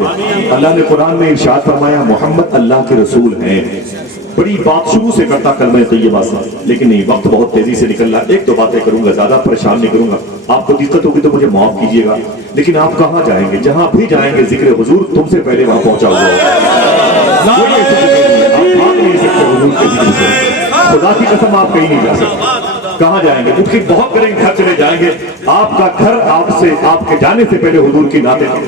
دے۔ اللہ نے قرآن میں ارشاد فرمایا محمد اللہ کے رسول ہیں۔ بڑی بات شروع سے کرتا کلمہ طیبہ سے، لیکن نہیں، وقت بہت تیزی سے نکل رہا ہے۔ ایک دو باتیں کروں گا، زیادہ پریشان نہیں کروں گا۔ آپ کو دقت ہوگی تو مجھے معاف کیجیے گا، لیکن آپ کہاں جائیں گے؟ جہاں بھی جائیں گے ذکر حضور تم سے پہلے وہاں پہنچا ہوا ہے۔ کوئی ایسی جگہ نہیں ہے، آپ بھاگ نہیں سکتے حضور کے ذکر سے۔ خدا کی قسم آپ کہیں نہیں جا سکتے۔ کہاں جائیں گے؟ مٹھی بہت کریں گے، گھر چلے جائیں گے۔ آپ کا گھر آپ کے جانے سے پہلے حضور کی نعتیں ہیں۔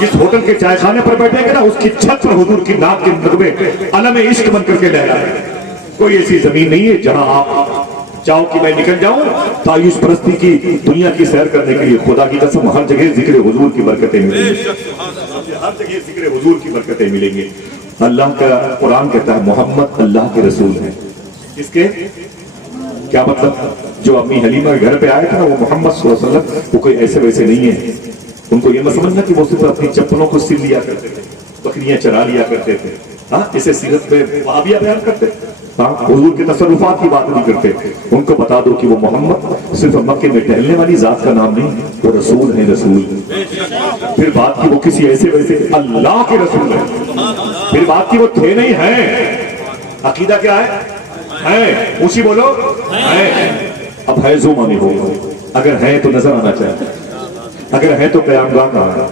جس ہوٹل کے چائے خانے پر بیٹھیں گے نا، اس کی چھت پر حضور کی نعت کے نغمے علم عشق بن کر کے لہرائیں۔ کوئی ایسی زمین نہیں ہے جہاں آپ چاہو کہ میں نکل جاؤں تعیش پرستی کی دنیا کی سیر کرنے کے لیے۔ خدا کی قسم ہر جگہ ذکر حضور کی برکتیں ملیں گی، ہر جگہ ذکر حضور کی برکتیں ملیں گی۔ اللہ کا قرآن کہتا ہے محمد اللہ کے رسول ہیں۔ اس کے کیا مطلب؟ جو امی حلیمہ کے گھر پہ آئے تھے نا، وہ محمد صلی اللہ علیہ وسلم وہ کوئی ایسے ویسے نہیں ہیں۔ ان کو یہ مت سمجھنا کہ وہ صرف اپنی چپلوں کو سل لیا کرتے تھے، بکریاں چرا لیا کرتے تھے، ہاں اسے سیرت میں وہابیہ بیان کرتے، ہاں حضور کے تصرفات کی بات نہیں کرتے۔ ان کو بتا دو کہ وہ محمد صرف مکے میں ٹہلنے والی ذات کا نام نہیں، وہ رسول ہیں، رسول۔ پھر بات کی وہ کسی ایسے ویسے، اللہ کے رسول ہیں۔ پھر بات کی وہ تھے نہیں، ہیں۔ عقیدہ کیا ہے؟ ہیں، اونچی بولو، ہیں۔ اب ہے زو مانے ہو، اگر ہیں تو نظر آنا چاہیے، اگر ہے تو قیام گاہ کہاں ہے،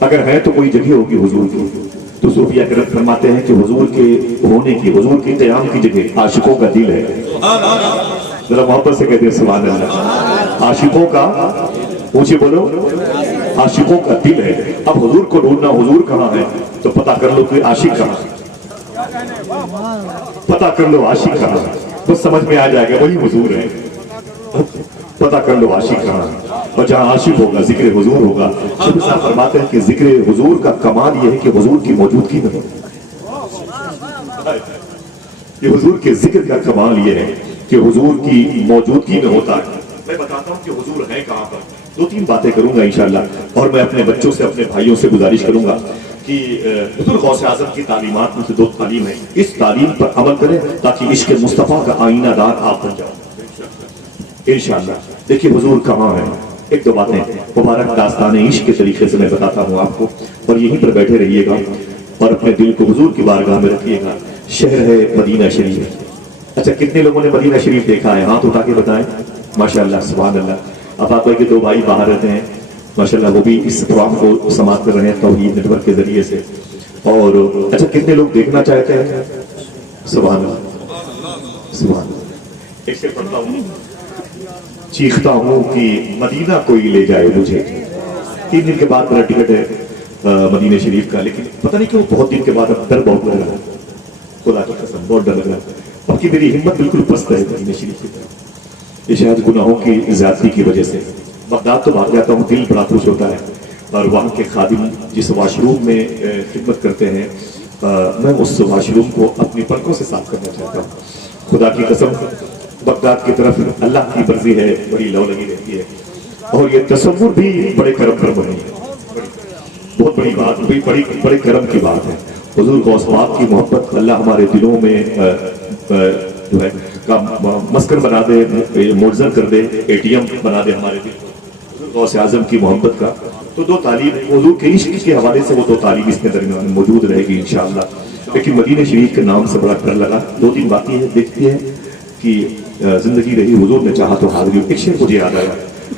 اگر ہے تو کوئی جگہ ہوگی حضور کی۔ تو صوفیہ کرام فرماتے ہیں کہ حضور کے ہونے کی، حضور کی قیام کی جگہ عاشقوں کا دل ہے۔ ذرا محبت سے کہتے ہیں سبحان اللہ۔ عاشقوں کا، اونچی بولو، عاشقوں کا دل ہے۔ اب حضور کو ڈھونڈنا حضور کہاں ہے تو پتہ کر لو کہ عاشق کہاں ہے، پتہ کر لو عاشق کہاں ہے، تو سمجھ میں آ جائے گا وہی حضور ہے۔ پتہ کر لو عاشق کہاں ہے، اور جہاں عاشق ہوگا ذکر حضور ہوگا۔ شیخ صاحب فرماتے ہیں کہ ذکر حضور کا کمال یہ ہے کہ حضور کی موجودگی میں، یہ حضور کے ذکر کا کمال یہ ہے کہ حضور کی موجودگی میں ہوتا ہے۔ میں بتاتا ہوں کہ حضور ہیں کہاں پر۔ دو تین باتیں کروں گا انشاءاللہ، اور میں اپنے بچوں سے، اپنے بھائیوں سے گزارش کروں گا کہ حضور غوث اعظم کی تعلیمات میں سے دو تعلیم ہے، اس تعلیم پر عمل کریں تاکہ عشق مصطفیٰ کا آئینہ دار آپ بن جاؤ انشاءاللہ۔ دیکھیے حضور کہاں ہے، ایک دو باتیں مبارک داستان عشق کے طریقے سے میں بتاتا ہوں آپ کو، اور یہیں پر بیٹھے رہیے گا اور اپنے دل کو حضور کی بارگاہ میں رکھیے گا۔ شہر ہے مدینہ شریف۔ اچھا کتنے لوگوں نے مدینہ شریف دیکھا ہے؟ ہاتھ اٹھا کے بتائیں۔ ماشاءاللہ سبحان اللہ۔ اب آپ کے دو بھائی باہر رہتے ہیں ماشاءاللہ، وہ بھی اس پروگرام کو سماعت کر رہے ہیں توحید نیٹ ورک کے ذریعے سے۔ اور اچھا کتنے لوگ دیکھنا چاہتے ہیں؟ سبحان اللہ سبحان اللہ۔ ایک سے پڑھتا ہوں، چیختا ہوں کہ مدینہ کوئی لے جائے مجھے۔ 3 دن کے بعد میرا ٹکٹ ہے مدینہ شریف کا، لیکن پتہ نہیں کیوں بہت دن کے بعد اب ڈر بہت لگ رہا ہے، خدا کی قسم بہت ڈر لگ رہا ہے۔ اب کی میری ہمت بالکل پست ہے مدینہ شریف کی طرف، یہ شاید گناہوں کی زیادتی کی وجہ سے۔ بغداد تو بھاگ جاتا ہوں، دل بڑا خوش ہوتا ہے، اور وہاں کے خادم جس واش روم میں خدمت کرتے ہیں، میں اس واش روم کو اپنی پلکوں سے صاف کرنا چاہتا ہوں۔ خدا کی قسم بغداد کی طرف اللہ کی مرضی ہے، بڑی لو لگی رہتی ہے، اور یہ تصور بھی بڑے کرم پر بنی ہے، بہت بڑی بات، بڑے کرم کی بات ہے۔ حضور غوث پاک کی محبت اللہ ہمارے دلوں میں جو ہے مسکن بنا دے، موزن کر دے، اے ٹی ایم بنا دے ہمارے دل، حضور غوث اعظم کی محبت کا۔ تو دو تعلیم حضور کے عشق کے حوالے سے، وہ دو تعلیم اس کے درمیان موجود رہے گی انشاءاللہ۔ لیکن مدینہ شریف کے نام سے بڑا ڈر لگا۔ 2-3 باتیں ہیں، دیکھتے ہیں کہ زندگی رہی، حضور نے چاہا تو حاضری۔ ایک شعر مجھے یاد آیا،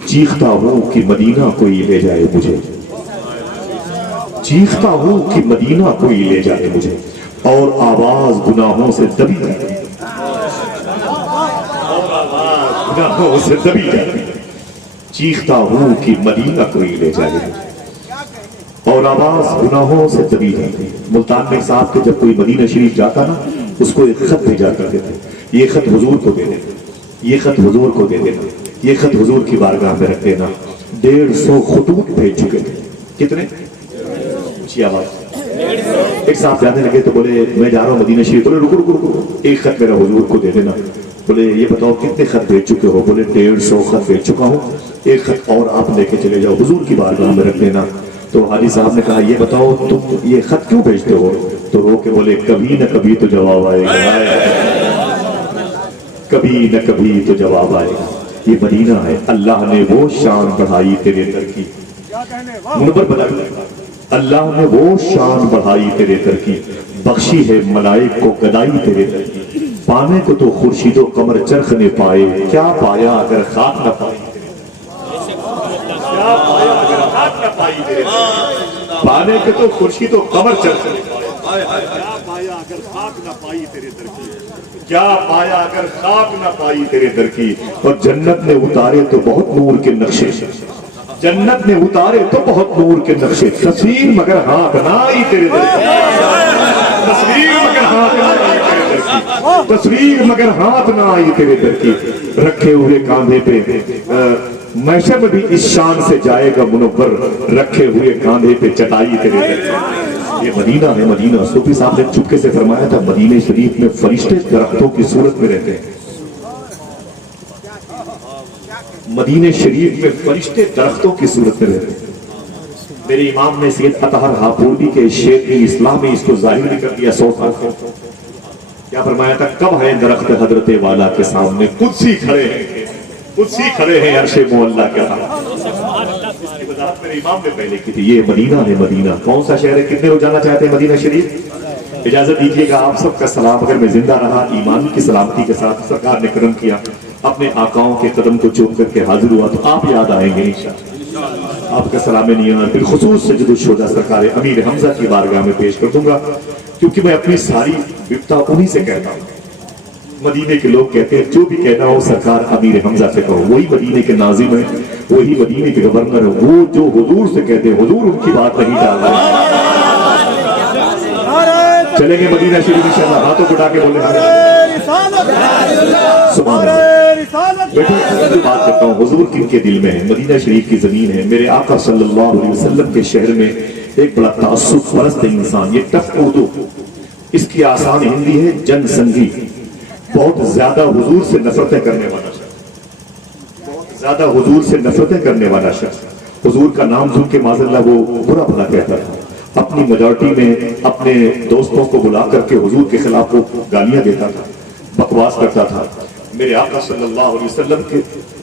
چیختا ہوں کہ مدینہ کوئی لے جائے مجھے، چیختا ہوں کہ مدینہ کوئی لے جائے مجھے، اور آواز گناہوں سے دبی جاتی ہے، اور آواز گناہوں سے دبی جاتی ہے، چیختا ہوں کہ مدینہ کوئی لے جائے مجھے، اور آواز گناہوں سے دبی جاتی ہے۔ ملتان میں صاحب کے جب کوئی مدینہ شریف جاتا نا، اس کو ایک خط بھیجا کرتے تھے، یہ خط حضور کو دے دینا، یہ خط حضور کو دے دینا، یہ خط حضور کی بارگاہ میں رکھ دینا۔ 150 خطوط بھیج چکے تھے۔ کتنے؟ اونچی آواز۔ ایک صاحب جانے لگے تو بولے میں جا رہا ہوں مدینہ شریف، بولے رکو رکو رکو، ایک خط میرا حضور کو دے دینا۔ بولے یہ بتاؤ کتنے خط بھیج چکے ہو؟ بولے 150 خط بھیج چکا ہوں، ایک خط اور آپ لے کے چلے جاؤ، حضور کی بارگاہ میں رکھ دینا۔ تو حاجی صاحب نے کہا یہ بتاؤ تم یہ خط کیوں بھیجتے ہو؟ تو رو کے بولے کبھی نہ کبھی تو جواب آئے گا، کبھی نہ کبھی تو جواب آئے گا۔ یہ مدینہ ہے، اللہ نے وہ شان بڑھائی تیرے در کی، منبر بنا، اللہ نے وہ شان بڑھائی تیرے در کی، بخشی ہے ملائک کو گدائی تیرے در کی، پانے کو تو خورشید و قمر چرخ نے پائے، کیا پایا اگر خاک نہ پائی، کیا پایا اگر خاک نہ پائی تیرے در کی، پانے کو تو خورشید و قمر چرخ نے پائے، کیا پایا اگر خاک نہ پائی تیرے در کی، کیا پایا اگر خاک نہ پائی تیرے در کی۔ اور جنت نے اتارے تو بہت نور کے نقشے، جنت نے اتارے تو بہت نور کے نقشے، تصویر مگر ہاتھ نہ آئی تیرے در کی، تصویر مگر ہاتھ نہ آئی تیرے در کی، تصویر مگر ہاتھ نہ آئی تیرے در کی، رکھے ہوئے کاندھے پہ محشر میں بھی اس شان سے جائے گا منور، رکھے ہوئے کاندھے پہ چٹائی تیرے در کی۔ یہ مدینہ ہے مدینہ، صوفی صاحب نے چپکے سے فرمایا تھا مدینہ شریف میں فرشتے درختوں کی صورت میں رہتے ہیں، مدینہ شریف میں فرشتے درختوں کی صورت میں رہتے ہیں۔ میرے امام نے سید اطہر ہاپوردی کے شعر کی اصلاح میں اس کو ظاہر بھی کر دیا 100 سال سے۔ کیا فرمایا تھا، کب ہے درخت حضرت والا کے سامنے، قدسی کھڑے ہیں، قدسی کھڑے ہیں عرش معلیٰ کے سامنے۔ اس کی وضاحت میرے امام نے پہلے کی تھی۔ یہ مدینہ ہے مدینہ، کون سا شہر ہے؟ کتنے لوگ جانا چاہتے ہیں مدینہ شریف؟ اجازت دیجیے گا آپ سب کا سلام، اگر میں زندہ رہا ایمان کی سلامتی کے ساتھ، سرکار نے کرم کیا، اپنے آقاؤں کے قدم کو چوم کر کے حاضر ہوا تو آپ یاد آئیں گے انشاءاللہ۔ آپ کا سلام نیاز بالخصوص سجد الشہداء سرکار امیر حمزہ کی بارگاہ میں پیش کر دوں گا، کیونکہ میں اپنی ساری بپتا انہی سے کہتا ہوں۔ مدینے کے لوگ کہتے ہیں جو بھی کہنا ہو سرکار امیر حمزہ سے کہو، وہی مدینے کے ناظم ہیں، وہی مدینے کے گورنر ہیں، وہ جو حضور سے کہتے ہیں حضور ان کی بات نہیں ڈال رہے۔ چلیں گے مدینہ شریف انشاءاللہ، ہاتھوں کو اٹھا کے بولیں سبحان اللہ۔ بیٹھے میں بات کرتا ہوں حضور کن کے دل میں ہے، مدینہ شریف کی زمین ہے۔ میرے آقا صلی اللہ علیہ وسلم کے شہر میں ایک بڑا تعصب پرست انسان، یہ ٹف اردو، اس کی آسان ہندی ہے جن سنگھی، بہت زیادہ حضور سے نفرتیں کرنے والا شخص، بہت زیادہ حضور سے نفرتیں کرنے والا شخص، حضور کا نام سن کے معاذ اللہ وہ برا بھلا کہتا تھا، اپنی میجورٹی میں اپنے دوستوں کو بلا کر کے حضور کے خلاف وہ گالیاں دیتا تھا، بکواس کرتا تھا، میرے آقا صلی اللہ علیہ وسلم کے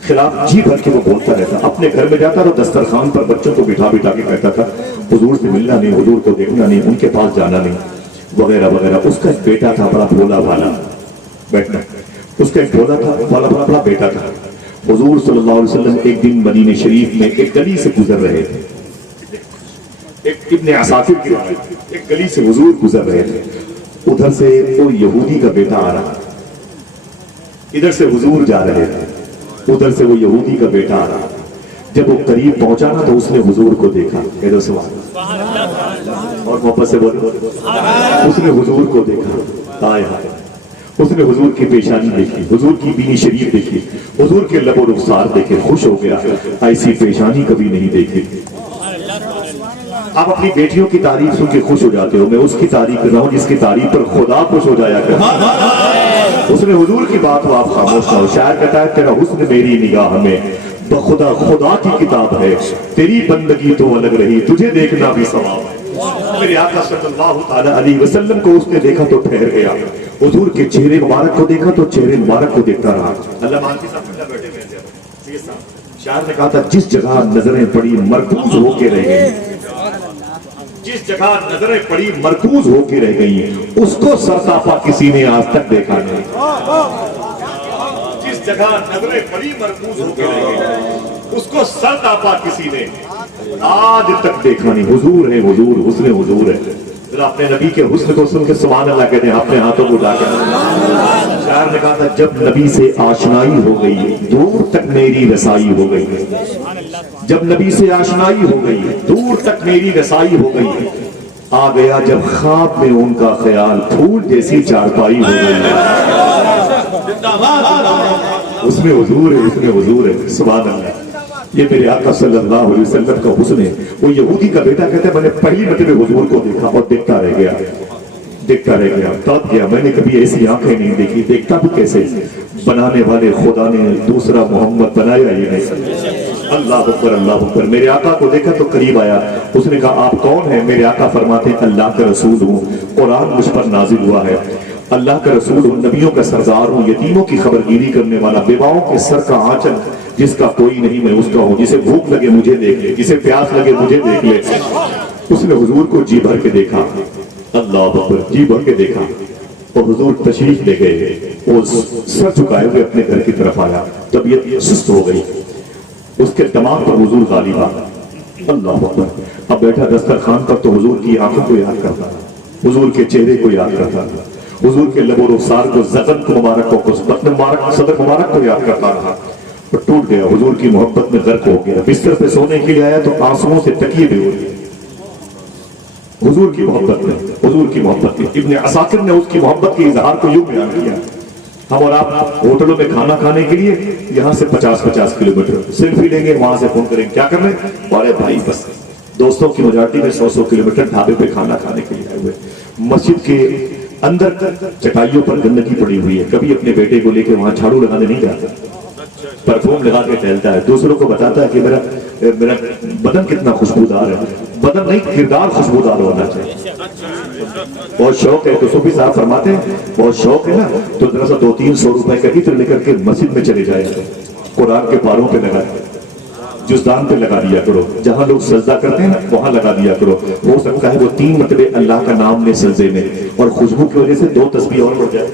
خلاف جی بھر کے وہ بولتا رہتا۔ اپنے گھر میں جاتا تو دسترخوان پر بچوں کو بٹھا بٹھا کے کہتا تھا حضور سے ملنا نہیں، حضور کو دیکھنا نہیں، ان کے پاس جانا نہیں، وغیرہ وغیرہ۔ اس کا ایک بیٹا تھا بڑا بھولا بھالا، بیٹھنا، اس کا ایک بھولا تھا بڑا بیٹا تھا۔ حضور صلی اللہ علیہ وسلم ایک دن مدینہ شریف میں ایک گلی سے گزر رہے تھے، ایک ابن عساکر کی روایت، ایک گلی سے حضور گزر رہے تھے، ادھر سے وہ یہودی کا بیٹا آ رہا، ادھر سے حضور جا رہے تھے، ادھر سے وہ یہودی کا بیٹا آ رہا۔ جب وہ قریب پہنچا نا تو اس نے حضور کو دیکھا، ادھر سے اور محبت سے بولے، اس نے حضور کو دیکھا، آئے ہائے، اس نے حضور کی پیشانی دیکھی، حضور کی بینی شریف دیکھی، حضور کے لب و رخسار دیکھے، خوش ہو گیا، ایسی پیشانی کبھی نہیں دیکھی۔ آپ اپنی بیٹیوں کی تعریف سن کے خوش ہو جاتے ہو، میں اس کی تعریف کر رہا ہوں جس کی تعریف پر خدا خوش ہو جایا کرتا۔ اس نے حضور کی بات ہو آپ خاموش نہ ہو۔ شاعر کہتا ہے تیرا حسن میری نگاہ میں بخدا خدا کی کتاب ہے، تیری بندگی تو الگ رہی، تجھے دیکھنا بھی ثواب ہے۔ میرے آقا صلی اللہ تعالی علیہ وسلم کو اس نے دیکھا تو ٹھہر گیا، حضور کے چہرے مبارک کو دیکھا تو چہرے مبارک کو دیکھتا رہا۔ اللہ مانتی صاحب بیٹھے ہوئے ہیں، شاعر نے کہا تھا جس جگہ نظریں پڑی مرکوز ہو کے رہ گئی، جس جگہ نظریں پڑی مرکوز ہو کے رہ گئی، اس کو سرتاپا کسی نے آج تک دیکھا نہیں۔ جس جگہ نظریں پڑی مرکوز ہو کے رہ گئی، اس کو سرتاپا کسی نے آج تک دیکھا نہیں۔ حضور ہے حضور، حسن حضور ہے۔ ذرا اپنے نبی کے حسن کو سن کے سبحان اللہ کہتے ہیں، اپنے ہاتھوں کو اٹھا کے۔ شاعر نے کہا تھا جب نبی سے آشنائی ہو گئی، دور تک میری رسائی ہو گئی۔ جب نبی سے آشنائی ہو گئی، دور تک میری رسائی ہو گئی، آ گیا جب خواب میں ان کا خیال، پھول جیسی چارپائی ہو گئی۔ اس میں حضور ہے، اس میں حضور ہے، سبحان اللہ۔ یہ میرے آقا صلی اللہ علیہ وسلم کا حسن ہے۔ وہ یہودی کا بیٹا کہتا ہے میں نے پہلی مرتبہ حضور کو دیکھا اور دیکھتا رہ گیا، دیکھتا رہ گیا، تب گیا، میں نے کبھی ایسی آنکھیں نہیں دیکھی، دیکھتا بھی کیسے، بنانے والے خدا نے دوسرا محمد بنایا ہی نہیں۔ اللہ اکبر اللہ اکبر۔ میرے آقا کو دیکھا تو قریب آیا، اس نے کہا آپ کون ہیں؟ میرے آقا فرماتے ہیں اللہ کا رسول ہوں، قرآن مجھ پر نازل ہوا ہے، اللہ کا رسول ہوں، نبیوں کا سردار ہوں، یتیموں کی خبرگیری کرنے والا، بیواؤں کے سر کا آنچل جس کا کوئی نہیں میں اس کا ہوں، جسے بھوک لگے مجھے دیکھ لے، جسے پیاس لگے مجھے دیکھ لے۔ اس نے حضور کو جی بھر کے دیکھا، اللہ اکبر، جی بھر کے دیکھا، اور حضور تشریف لے گئے، وہ سر جھکائے ہوئے اپنے گھر کی طرف آیا، طبیعت سست ہو گئی، اس کے دماغ پر حضور غالب آ گئے، اللہ اکبر۔ اب بیٹھا دسترخوان پر تو حضور کی آنکھوں کو یاد کرتا تھا، حضور کے چہرے کو یاد کرتا تھا، حضور کے لب و رخسار کو، زبان کو مبارک کو، بطن مبارک، صدر مبارک کو یاد کرتا رہا، اور ٹوٹ گیا، حضور کی محبت میں غرق ہو گیا، بستر پہ سونے کے لیے آیا تو آنسوؤں سے تکیے بے ہو گئے، حضور کی محبت میں، حضور کی محبت میں۔ ابن عساکر نے اس کی محبت کے اظہار کو یوں بیان کیا، ہم اور آپ ہوٹلوں میں کھانا کھانے کے لیے یہاں سے 50-50 کلومیٹر سیلفی لیں گے، وہاں سے فون کریں گے، کیا کرنا ہے؟ ارے بھائی بس دوستوں کی مجارٹی میں 100 کلومیٹر ڈھابے پہ کھانا کھانے کے لیے آئے ہوئے، مسجد کے اندر چٹائیوں پر گندگی پڑی ہوئی ہے، کبھی اپنے بیٹے کو لے کے وہاں جھاڑو لگانے نہیں جاتا، پرفیوم لگا کے ٹہلتا ہے، دوسروں کو بتاتا ہے کہ میرا بدن کتنا خوشبودار ہے، بدن نہیں کردار خوشبودار ہونا چاہیے۔ بہت شوق ہے تو صوفی صاحب فرماتے ہیں بہت شوق ہے نا تو ذرا سا 200-300 روپے کا عطر لے کر کے مسجد میں چلے جائے، قرآن کے پاروں پہ لگا جزدان پہ لگا دیا کرو، جہاں لوگ سجدہ کرتے ہیں نا وہاں لگا دیا کرو، ہو سکتا ہے وہ 3 مرتبے اللہ کا نام لے سجدے میں، اور خوشبو کی وجہ سے 2 تسبیح اور بڑھ جائے۔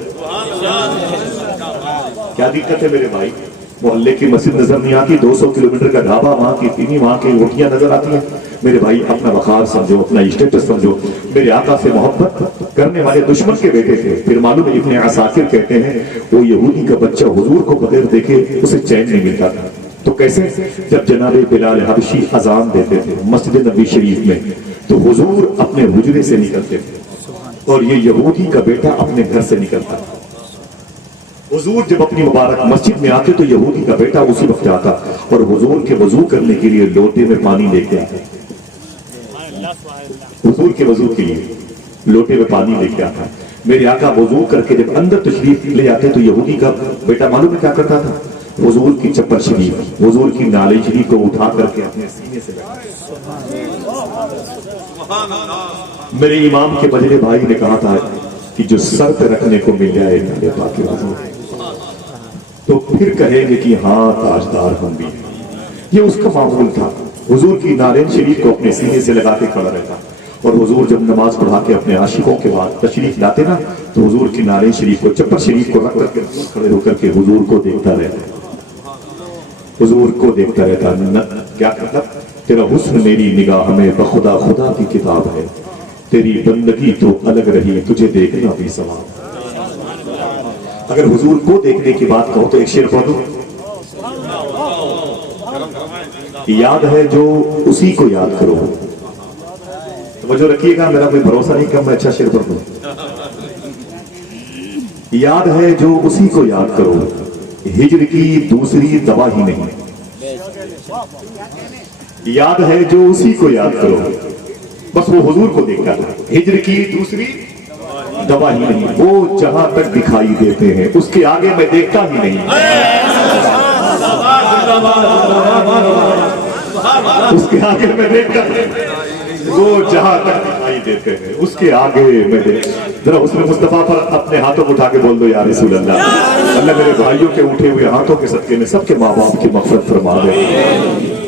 کیا دقت ہے میرے بھائی؟ محلے کی مسجد نظر نہیں آتی، 200 کلومیٹر کا ڈھابا، وہاں کی تینی، وہاں کی روٹیاں نظر آتی ہیں۔ میرے بھائی اپنا وقار سمجھو، اپنا اسٹیٹس سمجھو۔ میرے آقا سے محبت کرنے والے دشمن کے بیٹے تھے، پھر معلوم ہے ابن عساکر کہتے ہیں وہ یہودی کا بچہ حضور کو بغیر دیکھے اسے چین نہیں ملتا تھا، تو کیسے؟ جب جناب بلال حبشی اذان دیتے تھے مسجد نبی شریف میں تو حضور اپنے حجرے سے نکلتے تھے اور یہ یہودی کا بیٹا اپنے گھر سے نکلتا تھا۔ حضور جب اپنی مبارک مسجد میں آتے تو یہودی کا بیٹا اسی وقت آتا اور حضور کے وضو کرنے کے لیے لوٹے میں پانی لے کے آتا، حضور کے وضو کے لیے لوٹے میں پانی لے کے آتا۔ میرے آقا وضو کر کے جب اندر تشریف لے آتے تو یہودی کا بیٹا معلوم ہے کیا کرتا تھا؟ حضور کی چپل شریف، حضور کی نالی شریف کو اٹھا کر کے اپنے سینے سے میرے امام کے بجرے بھائی نے کہا تھا کہ جو سر پہ رکھنے کو مل جائے نالے پاک حضور تو پھر کہیں گے کہ ہاں تاجدار ہم بھی، یہ اس کا معمول تھا۔ حضور کی نالین شریف کو اپنے سینے سے لگا کے کھڑا رہتا، اور حضور جب نماز پڑھا کے اپنے عاشقوں کے بعد تشریف لاتے نا تو حضور کی نالین شریف کو، چپل شریف کو رکھ کر کے کھڑے ہو کر کے حضور کو دیکھتا رہتا، حضور کو دیکھتا رہتا۔ کیا مطلب؟ تیرا حسن میری نگاہ میں بخدا خدا کی کتاب ہے، تیری بندگی تو الگ رہی تجھے دیکھنا بھی ثواب۔ اگر حضور کو دیکھنے کی بات کہو تو ایک شعر پڑھ دو، یاد ہے جو اسی کو یاد کرو۔ توجہ رکھیے گا، میرا کوئی بھروسہ نہیں کہ میں اچھا شعر پڑھ دوں۔ یاد ہے جو اسی کو یاد کرو، ہجر کی دوسری دوا ہی نہیں۔ یاد ہے جو اسی کو یاد کرو، بس وہ حضور کو دیکھتا تھا، ہجر کی دوسری دوا ہی نہیں، وہ جہاں تک دکھائی دیتے ہیں اس کے آگے میں دیکھتا ہی نہیں، اس کے آگے میں دیکھتا نہیں، وہ جہاں تک دکھائی دیتے ہیں اس کے آگے میں دیکھتا۔ ذرا حسن مصطفیٰ پر اپنے ہاتھوں کو اٹھا کے بول دو یا رسول اللہ۔ اللہ میرے بھائیوں کے اٹھے ہوئے ہاتھوں کے صدقے میں سب کے ماں باپ کی مغفرت فرما دے،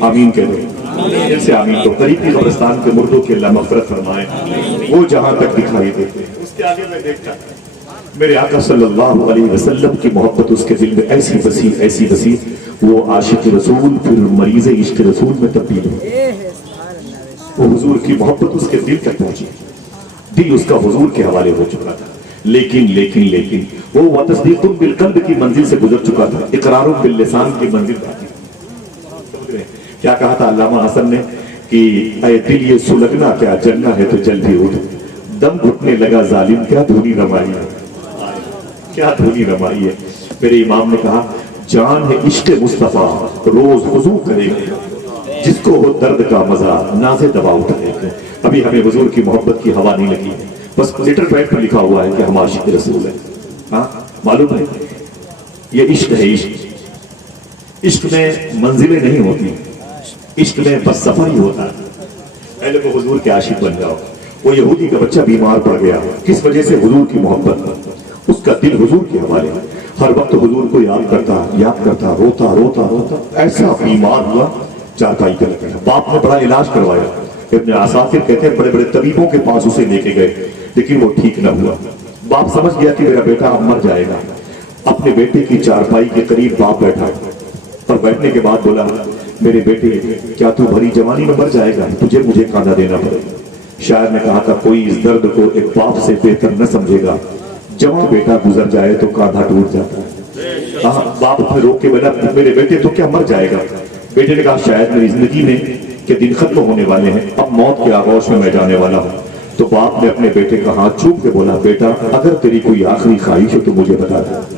آمین کہہ دو، دل سے آمین۔ تو قریب کی قبرستان کے مردوں کی اللہ مغفرت فرمائے، وہ جہاں تک دکھائی دیتے ہیں اس کے آگے میں دیکھتا۔ میرے آقا صلی اللہ علیہ وسلم کی محبت اس کے دل میں ایسی وسیع، ایسی وسیع، وہ عاشق رسول پھر مریض عشق رسول میں تبدیل ہو۔ وہ حضور کی محبت اس کے دل تک پہنچی، دل اس کا حضور کے حوالے ہو چکا تھا، لیکن وہ وتصدیق بالقلب کی منزل سے گزر چکا تھا، اقرار باللسان کی منزل تھی۔ کیا کہا تھا علامہ حسن نے کہ اے دل یہ سلگنا کیا، جلنا ہے تو جل بھی اٹھ، دم گھٹنے لگا ظالم کیا دھونی رمائی ہے، کیا دھونی رمائی ہے۔ میرے امام نے کہا جان ہے عشق مصطفیٰ روز وضو کرے گا، جس کو ہو درد کا مزہ نازے دوا اٹھائے گا۔ ابھی ہمیں حضور کی محبت کی ہوا نہیں لگی، بس لیٹر پیڈ پر لکھا ہوا ہے کہ ہم عاشق رسول ہیں۔ ہاں معلوم ہے یہ عشق ہے، عشق میں منزلیں نہیں ہوتی، عشق میں بس سفر ہی ہوتا ہے۔ اے لوگوں حضور کے عاشق بن جاؤ۔ وہ یہودی کا بچہ بیمار پڑ گیا، کس وجہ سے؟ حضور کی محبت، اس کا دل حضور کے حوالے، ہر وقت حضور کو یاد کرتا، روتا ایسا بیمار ہوا چارپائی پہ لگا۔ باپ نے بڑا علاج کروایا، ابن عساکر کہتے ہیں بڑے بڑے طبیبوں کے پاس اسے لے کے گئے لیکن وہ ٹھیک نہ ہوا. باپ سمجھ گیا کہ میرا بیٹا اب مر جائے گا. اپنے بیٹے کی چارپائی کے قریب باپ بیٹھا اور بیٹھنے کے بعد بولا میرے بیٹے کیا تو بھری جوانی میں مر جائے گا؟ تجھے مجھے کاندھا دینا پڑے. شاعر نے کہا تھا کوئی اس درد کو ایک باپ سے بہتر نہ سمجھے گا، جوان بیٹا گزر جائے تو کاندھا ٹوٹ جاتا ہے. کہا باپ نے روک کے بولا میرے بیٹے تو کیا مر جائے گا؟ بیٹے نے کہا شاید میری زندگی میں کہ دن ختم ہونے والے ہیں، اب موت کے آغوش میں جانے والا ہوں. تو باپ نے اپنے بیٹے کا ہاتھ چوم کے بولا بیٹا اگر تیری کوئی آخری خواہش ہو تو مجھے بتا دے،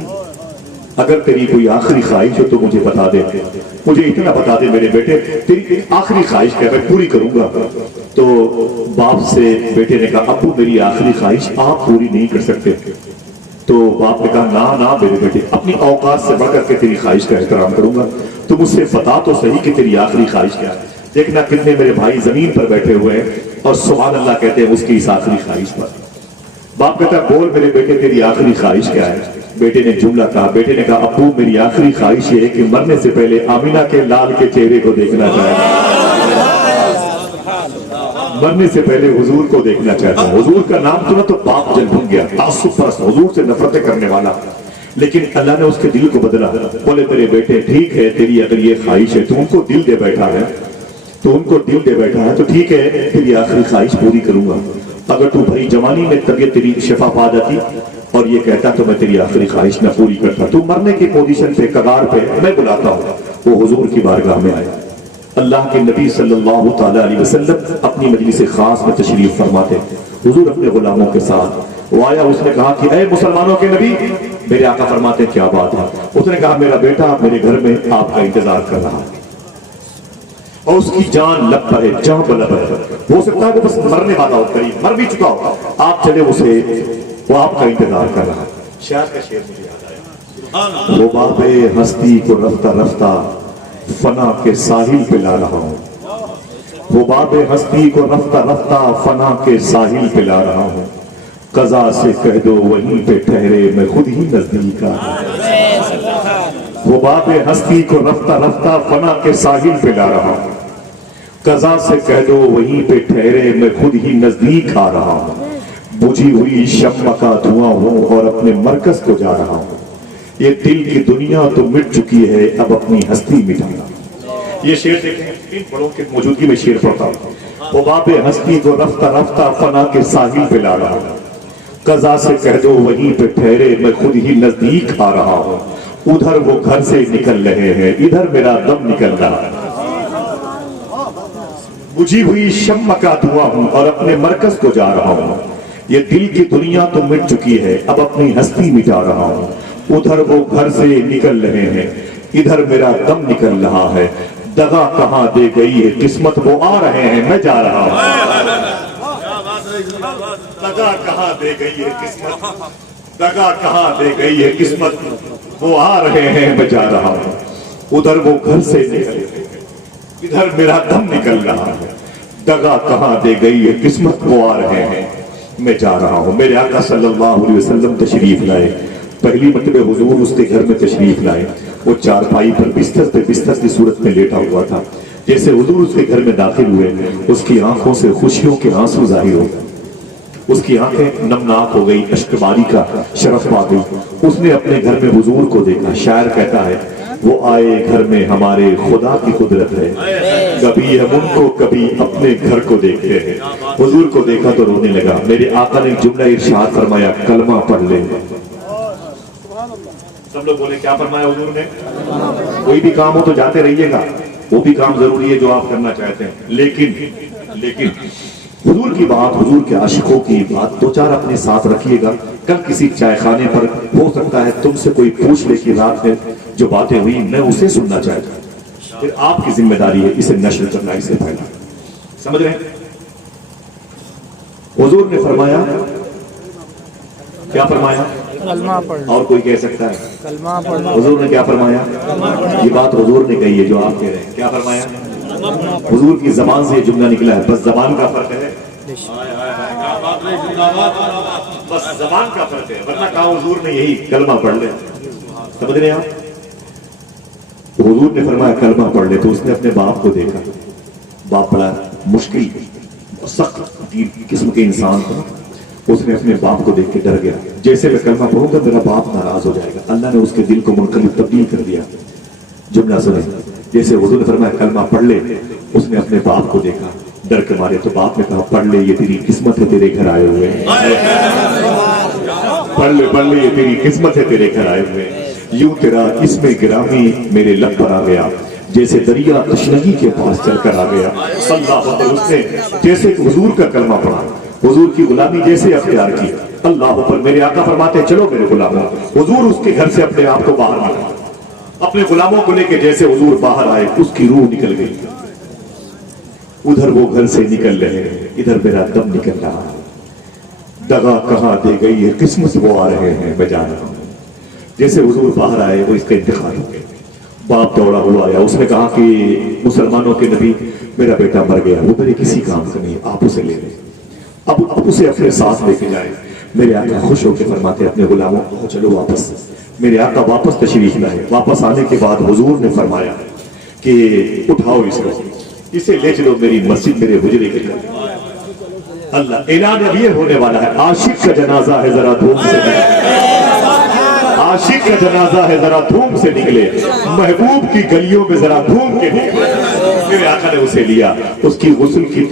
اگر تیری کوئی آخری خواہش ہو تو مجھے بتا دے، مجھے اتنا بتا دے میرے بیٹے تیری آخری خواہش کیا میں پوری کروں گا. تو باپ سے بیٹے نے کہا ابو میری آخری خواہش آپ پوری نہیں کر سکتے. تو باپ نے کہا نہ میرے بیٹے اپنی اوقات سے بڑھ کر کے تیری خواہش کا احترام کروں گا، تو مجھ سے بتا تو صحیح کہ تیری آخری خواہش کیا ہے. دیکھنا کتنے میرے بھائی زمین پر بیٹھے ہوئے ہیں اور سبحان اللہ کہتے ہیں اس کی اس آخری خواہش پر. باپ کہتا ہے بول میرے بیٹے تیری آخری خواہش کیا ہے؟ بیٹے نے جملہ کہا، بیٹے نے کہا ابو میری آخری خواہش یہ ہے کہ مرنے سے پہلے آمینہ کے لال کے چہرے کو دیکھنا چاہتا ہوں، مرنے سے پہلے حضور کو دیکھنا چاہتا ہوں. حضور کا نام سنا تو باپ جل بھن گیا، تعصب پرست، حضور سے نفرتیں کرنے والا. لیکن اللہ نے اس کے دل کو بدلا. بولے میرے بیٹے ٹھیک ہے تیری اگر یہ خواہش ہے تو ان کو دل دے بیٹھا ہے، تو ان کو دل دے بیٹھا ہے تو ٹھیک ہے تیری آخری خواہش پوری کروں گا. اگر تو بھری جوانی میں طبیعت تیری شفا پا جاتی اور یہ کہتا تو میں تیری آخری خواہش نہ پوری کرتا. تو مرنے کی پوزیشن پہ کگار پہ میں بلاتا ہوں. وہ حضور کی بارگاہ میں آئے. اللہ کے نبی صلی اللہ تعالیٰ علیہ وسلم اپنی مجلس خاص میں تشریف فرماتے. حضور اپنے غلاموں کے ساتھ وہ آیا. اس نے کہا کہ اے مسلمانوں کے نبی، میرے آقا فرماتے کیا بات ہے؟ اس نے کہا میرا بیٹا میرے گھر میں آپ کا انتظار کر رہا ہے اور اس کی جان لب پر ہے، جان پر لب ہے. ہو سکتا ہے وہ بس مرنے والا ہو، قریب مر بھی چکا ہو، آپ چلے اسے، وہ آپ کا انتظار کر رہا ہے. شاعر کا شعر مجھے یاد آیا، وہ باب ہستی کو رفتہ رفتہ فنا کے ساحل پہ لا رہا ہوں، وہ باب ہستی کو رفتہ رفتہ فنا کے ساحل پہ لا رہا ہوں. قضا سے کہہ دو وہیں پہ ٹھہرے میں خود ہی نزدیک آ رہا ہوں، وہ باب ہستی کو رفتہ رفتہ فنا کے ساحل پہ لا رہا ہوں. قضا سے کہہ دو وہیں پہ ٹھہرے میں خود ہی نزدیک آ رہا ہوں. بجھی ہوئی شمع کا دھواں ہوں اور اپنے مرکز کو جا رہا ہوں. یہ دل کی دنیا تو مٹ چکی ہے اب اپنی ہستی مٹانا. یہ شعر دیکھیں ان بڑوں کے موجودگی میں شعر پڑھتا ہوں. وہ باب ہستی کو رفتہ رفتہ فنا کے ساحل پہ لا رہا ہوں. قضا سے کہہ دو وہیں پہ ٹھہرے میں خود ہی نزدیک آ رہا ہوں. ادھر وہ گھر سے نکل رہے ہیں ادھر میرا دم نکل رہا ہے. بجھی ہوئی شمع کا دھواں ہوں اور اپنے مرکز کو جا رہا ہوں. یہ دل کی دنیا تو مٹ چکی ہے اب اپنی ہستی مٹا رہا ہوں. ادھر وہ گھر سے نکل رہے ہیں ادھر میرا دم نکل رہا ہے. دغا کہاں دے گئی ہے قسمت وہ آ رہے ہیں میں جا رہا ہوں. دغا کہاں دے گئی ہے قسمت، دغا کہاں دے گئی ہے قسمت وہ آ رہے ہیں میں جا رہا ہوں. ادھر وہ گھر سے نکل رہے ہیں ادھر میرا دم نکل رہا ہے. دغا کہاں دے گئی ہے قسمت وہ آ رہے ہیں میں جا رہا ہوں. میرے آقا صلی اللہ علیہ وسلم تشریف لائے. پہلی مرتبہ حضور اس کے گھر میں تشریف لائے. وہ چارپائی پر بستر کی صورت میں لیٹا ہوا تھا. جیسے حضور اس کے گھر میں داخل ہوئے اس کی آنکھوں سے خوشیوں کے آنسو ظاہر ہو گئے. اس کی آنکھیں نمناک ہو گئی، اشک باری کا شرف پا گئی. اس نے اپنے گھر میں حضور کو دیکھا. شاعر کہتا ہے وہ آئے گھر میں ہمارے خدا کی قدرت ہے، کبھی ہم ان کو کبھی اپنے گھر کو دیکھتے ہیں. حضور کو دیکھا تو رونے لگا. میرے آقا نے جملہ ارشاد فرمایا کلمہ پڑھ لے. سب لوگ بولے کیا فرمایا حضور نے؟ کوئی بھی کام ہو تو جاتے رہیے گا، وہ بھی کام ضروری ہے جو آپ کرنا چاہتے ہیں، لیکن حضور کی بات، حضور کے عاشقوں کی بات دو چار اپنے ساتھ رکھیے گا. کل کسی چائے خانے پر ہو سکتا ہے تم سے کوئی پوچھ لے کہ رات میں جو باتیں ہوئی میں اسے سننا چاہتا ہوں. پھر آپ کی ذمہ داری ہے اسے نشر کرنا، اسے پھیلانا. سمجھ رہے ہیں؟ حضور نے فرمایا کیا فرمایا؟ کلمہ پڑھ. اور کوئی کہہ سکتا ہے؟ کلمہ پڑھ. حضور نے کیا فرمایا؟ یہ بات حضور نے کہی ہے جو آپ کہہ رہے ہیں. کیا فرمایا؟ حضور کی زبان سے یہ جملہ نکلا ہے. بس زبان کا فرق ہے، بس زبان کا فرق ہے، ورنہ کہا حضور نے یہی کلمہ پڑھ لے. سمجھ رہے ہیں آپ؟ حضور نے فرمایا کلمہ پڑھ لے. تو اس نے اپنے باپ کو دیکھا. باپ بڑا مشکل سخت قسم کے انسان تھا. اس نے اپنے باپ کو دیکھ کے ڈر گیا. جیسے میں کلمہ پڑھوں گا میرا باپ ناراض ہو جائے گا. اللہ نے اس کے دل کو منقلب تبدیل کر دیا. جملہ سنیں, جیسے حضور نے فرمایا کلمہ پڑھ لے, اس نے اپنے باپ کو دیکھا ڈر کے مارے, تو باپ نے کہا پڑھ لے, یہ تیری قسمت ہے, تیرے گھر آئے ہوئے ہیں. پڑھ لے, یہ تیری قسمت ہے, تیرے گھر آئے ہوئے ہیں. یوں تیرا اسم گرامی میرے لب پر آ گیا, جیسے دریا تشنگی کے پاس چل کر آ گیا. اللہ اکبر. اس نے جیسے حضور کا کلمہ پڑھا, حضور کی غلامی جیسے اختیار کی. اللہ اکبر. میرے آقا فرماتے ہیں چلو میرے غلاموں. حضور اس کے گھر سے اپنے آپ کو باہر نکالا, اپنے غلاموں کو لے کے جیسے حضور باہر آئے, اس کی روح نکل گئی. ادھر وہ گھر سے نکل رہے ہیں, ادھر میرا دم نکل رہا ہے. دغا کہاں دے گئی ہے قسمت, وہ آ رہے ہیں میں جان رہا ہوں. جیسے حضور باہر آئے وہ اس کا انتقال ہو گیا. باپ دوڑا ہوا آیا, اس نے کہا کہ مسلمانوں کے نبی میرا بیٹا مر گیا, وہ میرے کسی کام کا نہیں, آپ اسے لے لیں, اب اسے اپنے ساتھ لے کے جائیں. میرے آقا خوش ہو کے فرماتے اپنے غلاموں کو چلو واپس. میرے آقا واپس تشریف لائے. واپس آنے کے بعد حضور نے فرمایا کہ اٹھاؤ اسے لے چلو میری مسجد, میرے حجرے کے اندر. اللہ اعلان اب یہ ہونے والا ہے, عاشق کا جنازہ ہے ذرا دھوم سے نکلے, عاشق کا جنازہ ہے ذرا دھوم سے نکلے, محبوب کی گلیوں میں ذرا دھوم کے نکلے. میرے آقا نے اسے لیا, اس کی غسل کی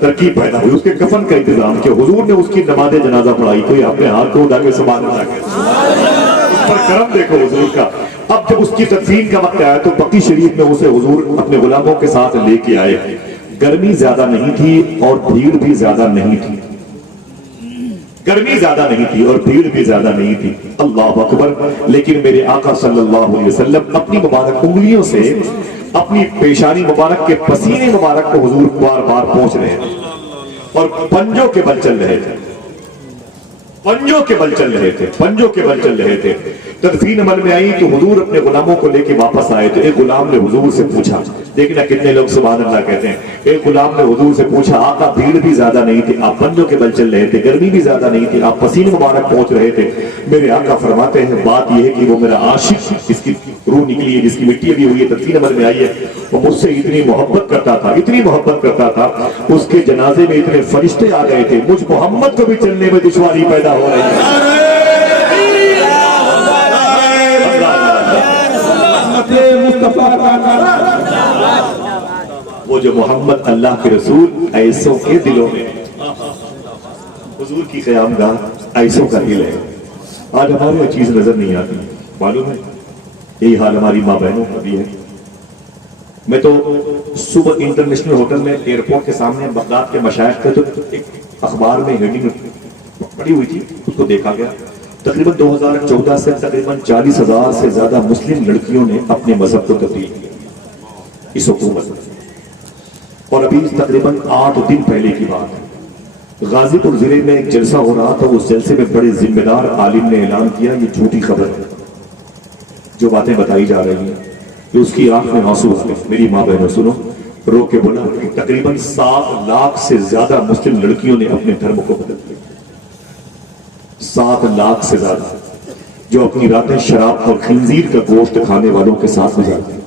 ترکیب پیدا ہوئی, اس کے کفن کا انتظام کیا. حضور نے اس کی نماز جنازہ پڑھائی. کوئی اپنے ہاتھ کو اٹھا کے سبحان اللہ کہے, اس پر کرم دیکھو حضور کا. اب جب اس کی تدفین کا وقت آیا تو بقی شریف میں اسے حضور اپنے غلاموں کے ساتھ لے کے آئے. گرمی زیادہ نہیں تھی اور بھیڑ بھی زیادہ نہیں تھی. گرمی زیادہ نہیں تھی اور بھیڑ بھی زیادہ نہیں تھی. اللہ اکبر. لیکن میرے آقا صلی اللہ علیہ وسلم اپنی مبارک انگلیوں سے اپنی پیشانی مبارک کے پسینے مبارک کو حضور بار بار پہنچ رہے تھے اور پنجوں کے بل چل رہے تھے, پنجوں کے بل چل رہے تھے, پنجوں کے بل چل رہے تھے. تدفین عمل میں آئی تو حضور اپنے غلاموں کو لے کے واپس آئے. تو ایک غلام نے حضور سے پوچھا, دیکھنا کتنے لوگ سبحان اللہ کہتے ہیں. ایک غلام نے حضور سے پوچھا آقا بھیڑ بھی زیادہ نہیں تھی, آپ پنجوں کے بل چل رہے تھے, گرمی بھی زیادہ نہیں تھی, آپ پسینے مبارک پہنچ رہے تھے. میرے آقا فرماتے ہیں بات یہ ہے کہ وہ میرا عاشق, جس کی روح نکلی ہے, جس کی مٹی ابھی ہوئی ہے, تدفین عمل میں آئی ہے, وہ مجھ سے اتنی محبت کرتا تھا, اتنی محبت کرتا تھا, اس کے جنازے میں اتنے فرشتے آ گئے تھے, مجھ محمد کو بھی چلنے میں دشواری پیدا ہو رہی ہے. وہ جو محمد اللہ کے رسول ایسوں کے دلوں میں, حضور کی قیام گاہ ایسوں کا دل ہے. آج ہمارے یہ چیز نظر نہیں آتی, معلوم ہے یہی حال ہماری ماں بہنوں کا بھی ہے. میں تو صبح انٹرنیشنل ہوٹل میں ایئرپورٹ کے سامنے بغداد کے مشائخ تھے, تو ایک اخبار میں ہیڈنگ پڑی ہوئی تھی, اس کو دیکھا گیا. تقریباً 2014 سے تقریباً 40,000 سے زیادہ مسلم لڑکیوں نے اپنے مذہب کو تبدیل کیا اس حکومت میں. اور ابھی تقریباً 8 دن پہلے کی بات ہے, غازی پور ضلع میں ایک جلسہ ہو رہا تھا. اس جلسے میں بڑے ذمہ دار عالم نے اعلان کیا یہ جھوٹی خبر ہے, جو باتیں بتائی جا رہی ہیں, کہ اس کی آنکھ میں آنسو آ گئے. میری ماں بہنوں سنو, رو کے بولا کہ تقریباً 7 لاکھ سے زیادہ مسلم لڑکیوں نے اپنے دھرم کو بدل دیا. 7 لاکھ سے زیادہ, جو اپنی راتیں شراب اور خنزیر کا گوشت کھانے والوں کے ساتھ گزارتے ہیں.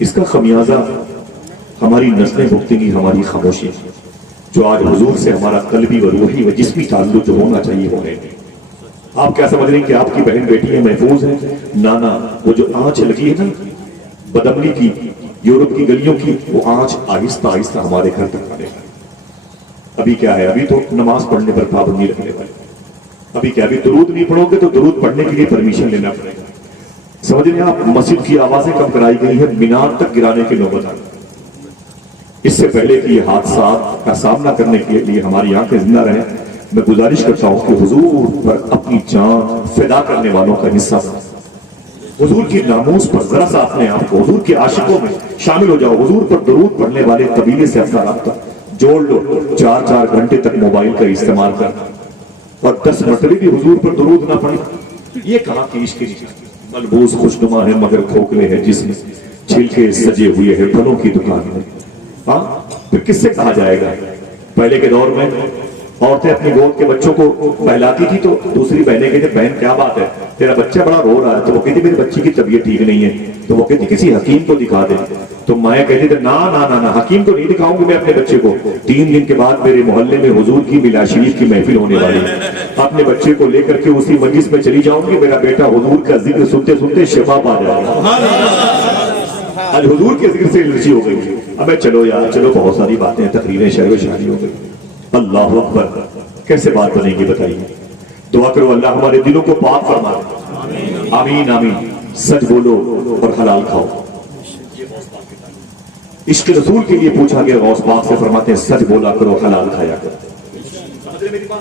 اس کا خمیازہ ہماری نسلیں بھگتیں گی, ہماری خاموشی, جو آج حضور سے ہمارا قلبی و روحی و جسمی تعلق جو ہونا چاہیے وہ ہے. آپ کیا سمجھ رہے ہیں کہ آپ کی بہن بیٹیاں محفوظ ہیں؟ نانا, وہ جو آنچ لگی ہے نا بدمنی کی, یورپ کی گلیوں کی, وہ آنچ آہستہ آہستہ ہمارے گھر تک آنے گا. ابھی کیا ہے, ابھی تو نماز پڑھنے پر پابندی رکھنے والے. ابھی کیا, ابھی درود نہیں پڑھو گے تو درود پڑھنے کے لیے پرمیشن لینا پڑے گا. سمجھ رہے ہیں آپ, مسجد کی آوازیں کم کرائی گئی ہے, مینار تک گرانے کی نوبت آ گئی. اس سے پہلے کہ یہ حادثات کا سامنا کرنے کے لیے ہماری آنکھیں زندہ رہیں, میں گزارش کرتا ہوں کہ حضور پر اپنی جان فدا کرنے والوں کا حصہ, حضور کی ناموس پر ذرا سا اپنے آپ کو حضور کے عاشقوں میں شامل ہو جاؤ. حضور پر درود پڑھنے والے قبیلے سے اپنا رابطہ جوڑ لو. 4 گھنٹے تک موبائل کا استعمال کر اور 10 مرتبہ بھی حضور پر درود نہ پڑھے. یہ کہاں کہ عشق کی ملبوس خوشنما ہے مگر کھوکھلے ہے جس میں چھلکے سجے ہوئے ہیں پھلوں کی دکان میں. ہاں, پھر کس سے کہا جائے گا؟ پہلے کے دور میں عورتیں اپنی گود کے بچوں کو بہلاتی تھی تو دوسری بہنیں کہتے بہن کیا بات ہے, تیرا بچہ بڑا رو رہا ہے, تو وہ کہتی میری بچی کی طبیعت ٹھیک نہیں ہے, تو وہ کہتی کسی حکیم کو دکھا دے. تو مائیں کہتی تھی نا نا نا نا حکیم کو نہیں دکھاؤں گی میں اپنے بچے کو. 3 دن کے بعد میرے محلے میں حضور کی ملا شریف کی محفل ہونے والی ہے, اپنے بچے کو لے کر کے اسی مجلس میں چلی جاؤں گی, میرا بیٹا حضور کا ذکر سنتے سنتے شفا پا جائے گا. آج حضور کے ذکر سے الرجی ہو گئی. ابے چلو یار چلو, بہت ساری باتیں تقریریں شعر و شاعری ہو گئی. اللہ اکبر, کیسے بات بنے گی بتائیے. دعا کرو اللہ ہمارے دلوں کو پاک فرما دے. آمین آمین. سچ بولو اور حلال کھاؤ. عشق رسول کے لیے پوچھا گیا, غوث پاک سے فرماتے ہیں سچ بولا کرو حلال کھایا کرو.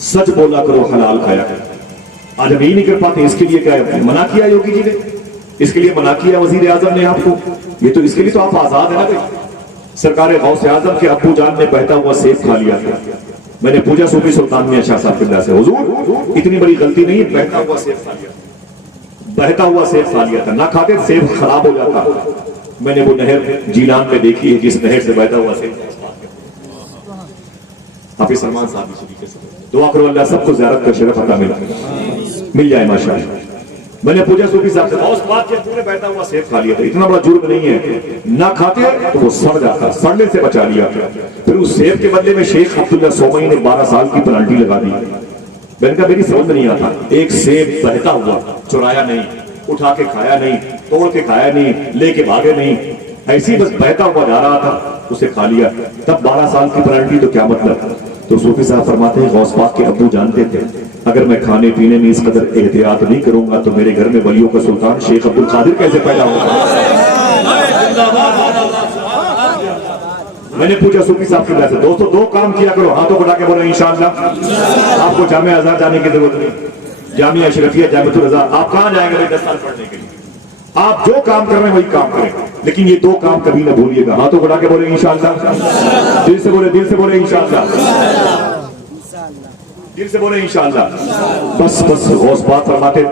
سچ بولا کرو حلال کھایا کرو. آج ہم یہی نہیں کر پاتے. اس کے لیے کیا منع کیا یوگی جی نے, اس کے لیے منع کیا وزیر اعظم نے آپ کو, یہ تو اس کے لیے تو آپ آزاد ہیں نا بھائی. سرکار غوث اعظم کے ابو جان نے بہتا ہوا سیب کھا لیا تھا. میں نے پوچھا صوفی سلطان میاں شاہ صاحب قبلہ سے, حضور اتنی بڑی غلطی نہیں ہے, بہتا ہوا سیب کھا لیا, بہتا ہوا سیب کھا لیا تھا, نہ کھاتے سیب خراب ہو جاتا. میں نے وہ نہر جیلان میں دیکھی ہے جس نہر سے بہتا ہوا سیب. حافظ سلمان صاحب دعا کرو اللہ سب کو زیارت کا شرف عطا مل جائے ماشاءاللہ. میں نے پوچھا صوفی صاحب سے, غوث پاک کے پورے بہتا ہوا سیب کھا لیا تھا, اتنا بڑا جرم نہیں ہے, نہ کھاتے تو وہ سڑ جاتا, سڑنے سے بچا لیا. پھر اس سیب کے بدلے میں شیخ عبداللہ سومئی نے 12 سال کی پنالٹی لگا دی. میں نے کہا میری سمجھ میں نہیں آتا, ایک سیب بہتا ہوا, چرایا نہیں, اٹھا کے کھایا نہیں, توڑ کے کھایا نہیں, لے کے بھاگے نہیں, ایسی بس بہتا ہوا جا رہا تھا, اسے کھا لیا, تب 12 سال کی پنالٹی تو کیا مطلب. تو صوفی صاحب فرماتے ہیں غوث پاک کے ابو جانتے تھے اگر میں کھانے پینے میں اس قدر احتیاط نہیں کروں گا تو میرے گھر میں ولیوں کا سلطان شیخ عبد القادر کیسے پیدا ہوگا. میں نے پوچھا صوفی صاحب کی وجہ سے, دوستو 2 کام کیا کرو, ہاتھوں کو اٹھا کے بولو انشاءاللہ. آپ کو جامعہ ازہر جانے کی ضرورت نہیں, جامعہ اشرفیہ جامعۃ الازہر, آپ کہاں جائیں گے 10 سال پڑھنے کے لیے. آپ جو کام کر رہے ہیں وہی کام کریں, لیکن یہ 2 کام کبھی نہ بھولیے گا. ہاتھوں کو اٹھا کے بولے انشاءاللہ, دل سے بولے انشاءاللہ, دل سے بولے انشاءاللہ. بس غوث پاک فرماتے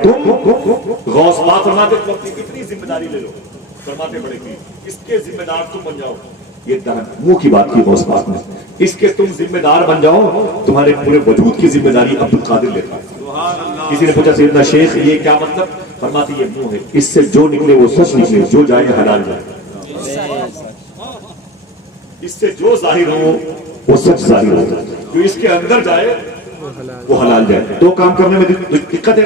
غوث پاک فرماتے تم اپنی کتنی ذمہ داری لے لو, فرماتے بڑے کی اس کے ذمہ دار تم بن جاؤ. یہ منہ کی بات کی غوث پاک نے, اس کے تم ذمہ دار بن جاؤ, تمہارے پورے وجود کی ذمہ داری عبد القادر لیتا ہے. کسی نے پوچھا سیدنا شیخ یہ کیا مطلب, فرماتے یہ منہ ہے, اس سے جو نکلے وہ سچ نکلے, جو جائے حلال جائے. اس سے جو ظاہر ہو وہ سچ ظاہر ہو, جو اس کے اندر جائے وہ حلال جائے. 2 کام کرنے میں دقت ہے,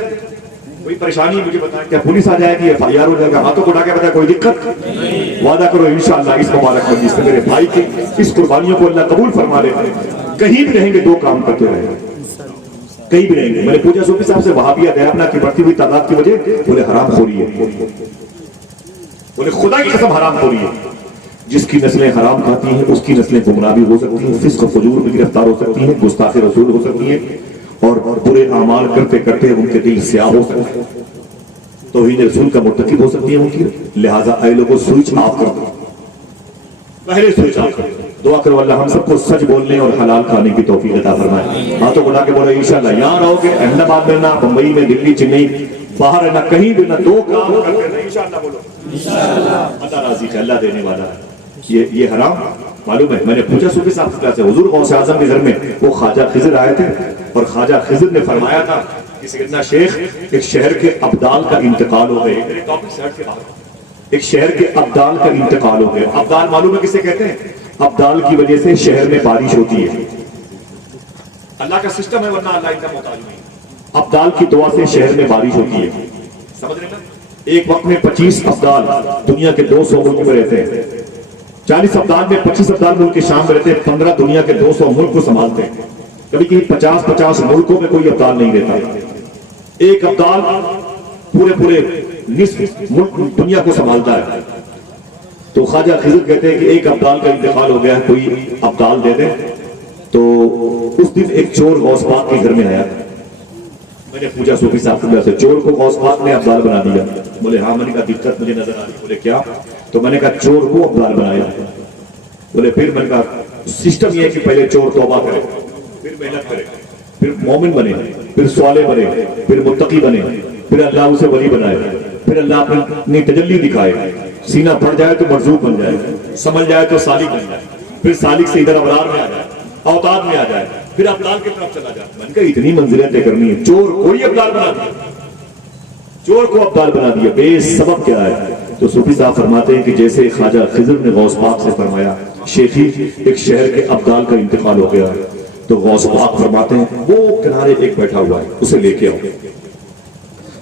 کوئی پریشانی مجھے بتائیں, کیا پولیس آ جائے گی, FIR ہو جائے گا, ہاتھوں کو اٹھا کے بتائیں کوئی دقت. وعدہ کرو انشاءاللہ اس مبارک مجلس سے میرے بھائی کی اس قربانیوں کو اللہ قبول فرما لے. کہیں بھی رہیں گے 2 کام کرتے رہیں گے, کہیں بھی رہیں گے. میں نے پوچھا صوفی صاحب سے وہابیہ دیابنا کی بڑھتی ہوئی تعداد کی وجہ, بولے حرام خوری ہے, بولے خدا کی قسم حرام خوری ہے. جس کی نسلیں حرام کھاتی ہیں اس کی نسلیں گمراہ بھی ہو سکتی ہیں, فسق و فجور میں گرفتار ہو سکتی ہیں, گستاخ رسول ہو سکتی ہیں, اور برے اعمال کرتے کرتے ان کے دل سیاہ ہو سکتے ہیں, توہین رسول کا مرتکب ہو سکتی ہیں ان کی. لہٰذا اے لوگوں سوئچ آف کر دو, پہلے سوئچ آف کر دو. دعا کرو اللہ ہم سب کو سچ بولنے اور حلال کھانے کی توفیق عطا فرمائے. ہاتھوں کو اٹھا کے بولو انشاءاللہ. یہاں رہو گے احمد آباد میں نہ, بمبئی میں, دلی, چنئی, باہر ہے نہ, کہیں بھی نہ, 2 کام کرتے رہنا انشاءاللہ. بولو انشاءاللہ. اللہ راضی ہے, اللہ دینے والا ہے. یہ حرام معلوم ہے. میں نے پوچھا صوفی صاحب سے, حضور غوث اعظم کے گھر میں وہ خواجہ خضر آئے تھے, اور خواجہ خضر نے فرمایا تھا کہ سیدنا شیخ ایک شہر کے ابدال کا انتقال ہو گئے. میرے ٹاپک سے ہٹ کے باہر, ایک شہر کے ابدال کا انتقال ہو گیا. ابدال معلوم ہے کسے کہتے ہیں, ابدال کی وجہ سے شہر میں بارش ہوتی ہے. اللہ کا سسٹم ہے, ورنہ اللہ ان کا محتاج نہیں. ابدال کی دعا سے شہر میں بارش ہوتی ہے. سمجھ رہے نا, ایک وقت میں 25 ابدال دنیا کے 200 ملک میں رہتے ہیں. 40 ابدال میں 25 ابدال ملک کے شام میں رہتے ہیں, 15 دنیا کے 200 ملک کو سنبھالتے ہیں. کبھی کبھی 50 ملکوں میں کوئی ابدال نہیں رہتا. ایک ابدال پورے نصف ملک دنیا کو سنبھالتا ہے. تو خواجہ خضر کہتے ہیں کہ ایک ابدال کا انتقال ہو گیا, کوئی ابدال دے دے. تو اس دن ایک چور غوث پاک کے گھر میں آیا. میں نے پوچھا صوفی صاحب سے, چور کو غوث پاک نے ابدال بنا دیا. بولے ہاں. میں نے کہا دقت مجھے نظر آ رہی. بولے کیا؟ تو میں نے کہا چور کو ابدال بنایا. بولے پھر میں نے کہا سسٹم یہ ہے کہ پہلے چور توبہ کرے, پھر محنت کرے, پھر مومن بنے, پھر صالح بنے, پھر متقی بنے, پھر اللہ اسے ولی بنائے, پھر اللہ اپنی تجلی دکھائے. سینہ پڑ جائے تو مرزوق بن جائے, سمجھ جائے تو سالک بن جائے, پھر سالک سے ادھر ابرار میں آ جائے, اوتاد میں آ جائے, پھر ابدال کی طرف چلا جائے. میں نے کہا اتنی منزلیں طے کرنی ہے. چور کوئی ابدال بنا دیا, چور کو ابدال بنا دیا. بے سبب کیا ہے, تو صوفی صاحب فرماتے ہیں کہ جیسے خواجہ خضر نے غوث پاک سے فرمایا شیخی ایک شہر کے ابدال کا انتقال ہو گیا ہے، تو غوث پاک فرماتے ہیں وہ کنارے ایک بیٹھا ہوا ہے، اسے لے کے آؤ۔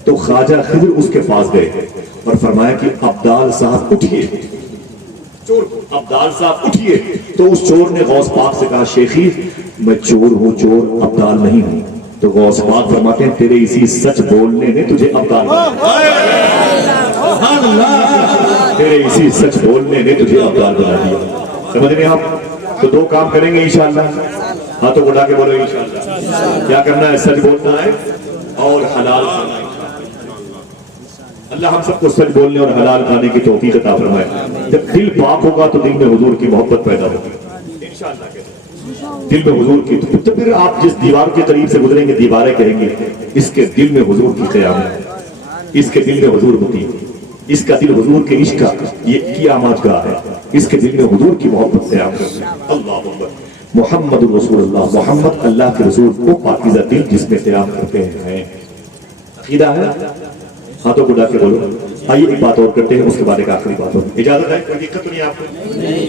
تو خواجہ خضر اس کے پاس گئے اور فرمایا کہ ابدال صاحب اٹھیے، چور ابدال صاحب اٹھیے۔ تو اس چور نے غوث پاک سے کہا شیخی میں چور ہوں، چور ابدال نہیں ہوں۔ تو غوث پاک فرماتے ہیں تیرے اسی سچ بولنے نے تجھے ابدال بنا دیا، تیرے اسی سچ بولنے نے تجھے ابدال بنا دیا۔ سمجھ رہے ہیں آپ؟ تو دو کام کریں گے انشاءاللہ، ہاتھوں کو اٹھا کے بولو انشاءاللہ۔ کیا کرنا ہے؟ سچ بولنا ہے اور حلال کھانا ہے۔ اللہ ہم سب کو سچ بولنے اور حلال کھانے کی توفیق عطا فرمائے۔ جب دل پاک ہوگا تو دل میں حضور کی محبت پیدا ہوگی انشاءاللہ۔ دل میں حضور کی، تو پھر آپ جس دیوار کے قریب سے گزریں گے دیواریں کہیں گے اس کے دل میں حضور کی قیامت، اس کے دل میں حضور ہوتی ہے، اس کا دل حضور کے عشق کا یہ کی آماج گاہ ہے، اس کے دل میں حضور کی محبت قیام کرتی ہے۔ اللہ اکبر، محمد رسول اللہ، محمد اللہ کے رسول، وہ پاکیزہ دل جس میں قیام کرتے ہیں۔ عقیدہ ہے؟ ہاتھوں کو اٹھا کے بولو۔ آئیے ایک بات اور کرتے ہیں، اس کے بعد ایک آخری بات ہو، اجازت ہے؟ کوئی دقت تو نہیں آپ کو؟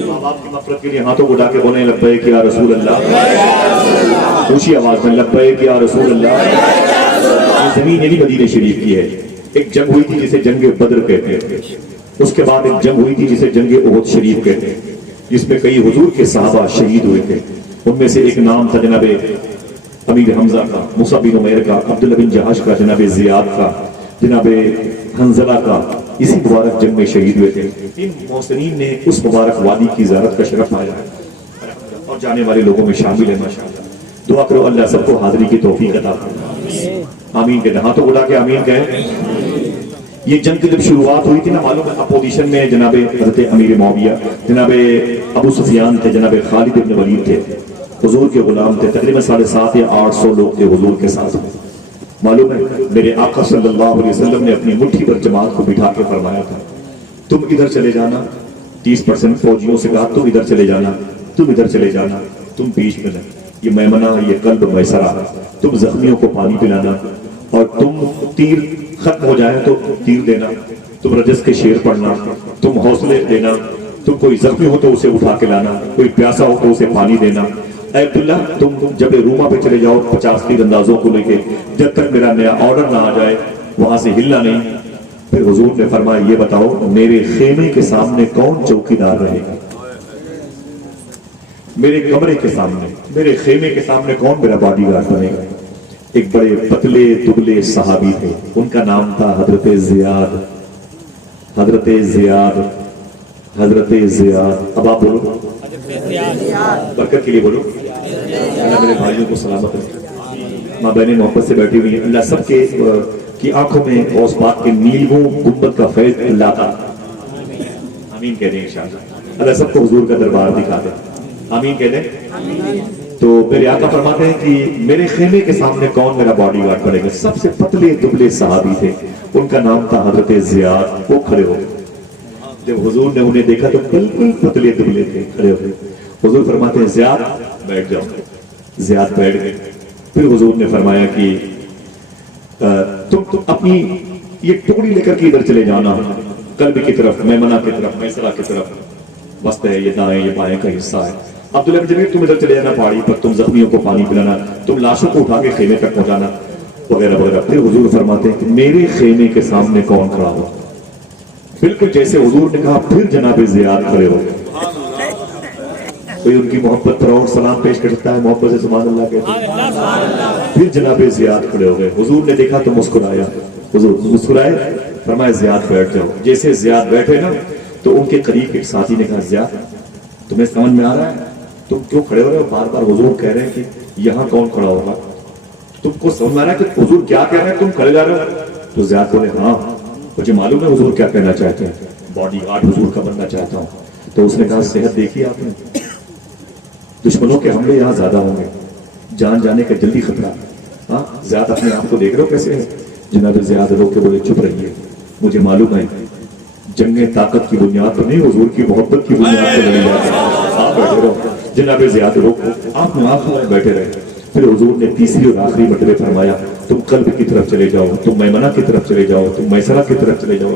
ماں باپ کی مغفرت کے لیے ہاتھوں کو اٹھا کے بولیں لبیک یا رسول اللہ، اونچی آواز میں لبیک یا رسول اللہ۔ یہ زمین یعنی مدینہ شریف کی ہے۔ ایک جنگ ہوئی تھی جسے جنگ بدر کہتے ہیں، اس کے بعد ایک جنگ ہوئی تھی جسے جنگ احد شریف کہتے ہیں، جس میں کئی حضور کے صحابہ شہید ہوئے تھے۔ ان میں سے ایک نام تھا جناب امیر حمزہ کا، مصعب بن عمیر کا، عبداللہ بن جہش کا، جناب زیاد کا، جناب حنظلہ کا، اسی مبارک جنگ میں شہید ہوئے تھے۔ ان محسنین نے اس مبارک وادی کی زیارت کا شرف پایا ہے اور جانے والے لوگوں میں شامل ہے ماشاءاللہ۔ دعا کرو اللہ سب کو حاضری کی توفیق عطا فرمائے۔ آمین کہتے ہیں، ہاتھوں کو اٹھا کے آمین کہیں۔ یہ جنگ کی جب شروعات ہوئی تھی نا، معلوم ہے اپوزیشن میں جناب حضرت امیر معاویہ، جناب ابو سفیان تھے، جناب خالد بن ولید تھے، حضور کے غلام تھے، تقریباً 750 یا 800 لوگ تھے حضور کے ساتھ۔ معلوم ہے میرے آقا صلی اللہ علیہ وسلم نے اپنی مٹھی پر جماعت کو بٹھا کے فرمایا تھا تم ادھر چلے جانا، 30% فوجیوں سے کہا تم ادھر چلے جانا، تم ادھر چلے جانا، تم بیچ میں لگ، یہ میمنہ، یہ قلب میسرہ، تم زخمیوں کو پانی پلانا، اور تم تیر ختم ہو جائے تو تیر دینا، تم رجس کے شعر پڑھنا، تم حوصلے دینا، تم کوئی زخمی ہو تو اسے اٹھا کے لانا، کوئی پیاسا ہو تو اسے پانی دینا۔ اے عبداللہ تم جب روما پہ چلے جاؤ 50 تیر اندازوں کو لے کے، جب تک میرا نیا آرڈر نہ آ جائے وہاں سے ہلنا نہیں۔ پھر حضور نے فرمایا یہ بتاؤ میرے خیمے کے سامنے کون چوکیدار رہے گا؟ میرے کمرے کے سامنے، میرے خیمے کے سامنے کون میرا باڈی گارڈ بنے گا؟ ایک بڑے پتلے دبلے صحابی تھے، ان کا نام تھا حضرت زیاد۔ حضرت زیاد، حضرت زیاد، اب آپ بولو برکت کے لیے بولو۔ اللہ میرے بھائیوں کو سلامت رکھے، ماں بہنیں محبت سے بیٹھی ہوئی ہیں، اللہ سب کے کی آنکھوں میں غوث پاک کے نیلوں گنبد کا فیض اللہ کا، آمین کہہ دیں انشاءاللہ۔ اللہ سب کو حضور کا دربار دکھا دے، آمین کہہ دیں۔ تو میرے آقا فرماتے ہیں کہ میرے خیمے کے سامنے کون میرا باڈی گارڈ بنے گا؟ سب سے پتلے دبلے صحابی تھے، ان کا نام تھا حضرت زیاد۔ وہ کھڑے ہو گئے، جب حضور نے انہیں دیکھا تو بالکل پتلے دبلے تھے، کھڑے ہو گئے۔ حضور فرماتے ہیں زیاد بیٹھ جاؤ، زیاد بیٹھ گئے۔ پھر حضور نے فرمایا کہ تم اپنی یہ ٹوکری لے کر کے ادھر چلے جانا، قلب کی طرف، میمنہ کی طرف، میسرہ کی طرف، وسط ہے، یہ دائیں یہ بائیں کا حصہ ہے۔ عبداللہ بن جبیر تم ادھر چلے جانا پہاڑی پر، تم زخمیوں کو پانی پلانا، تم لاشوں کو اٹھا کے خیمے تک پہنچانا، وغیرہ وغیرہ۔ پھر حضور فرماتے ہیں کہ میرے خیمے کے سامنے کون کھڑا ہو؟ بالکل جیسے حضور نے کہا پھر جناب زیاد کھڑے ہو گئے۔ کوئی ان کی محبت پر اور سلام پیش کرتا ہے، محبت سے سبحان اللہ کہتے ہیں۔ پھر جناب زیاد کھڑے ہو گئے، حضور نے دیکھا تو مسکرایا، حضور مسکرائے، فرمایا زیاد بیٹھ جاؤ۔ جیسے زیاد بیٹھے نا تو ان کے قریب ایک ساتھی نے کہا زیاد تمہیں سمجھ میں آ رہا ہے تم کیوں کھڑے ہو رہے ہو؟ بار بار حضور کہہ رہے ہیں کہ یہاں کون کھڑا ہوگا، تم کو سمجھ میں آ رہا ہے کہ حضور کیا کہہ رہے ہیں، تم کھڑے جا رہے ہو؟ تو زیاد بولے ہاں مجھے معلوم ہے حضور کیا کہنا چاہتے ہیں، باڈی گارڈ حضور کا بننا چاہتا ہوں۔ تو اس نے کہا صحت دیکھی آپ نے، دشمنوں کے حملے یہاں زیادہ ہوں گے، جان جانے کا جلدی خطرہ۔ ہاں زیاد اپنے آپ کو دیکھ رہے ہو کیسے ہے؟ جناب زیاد رو کے بولے چپ رہیے، مجھے معلوم ہے جنگیں طاقت کی بنیاد پر نہیں، حضور کی محبت کی بنیاد پر لڑی جاتی ہے۔ آپ بیٹھے رہو، جناب زیاد رو آپ معاف بیٹھے رہے۔ پھر حضور نے تیسری اور آخری مرتبہ فرمایا تم قلب کی طرف چلے جاؤ، تم میمنہ کی طرف چلے جاؤ، تم میسرہ کی طرف چلے جاؤ۔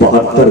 72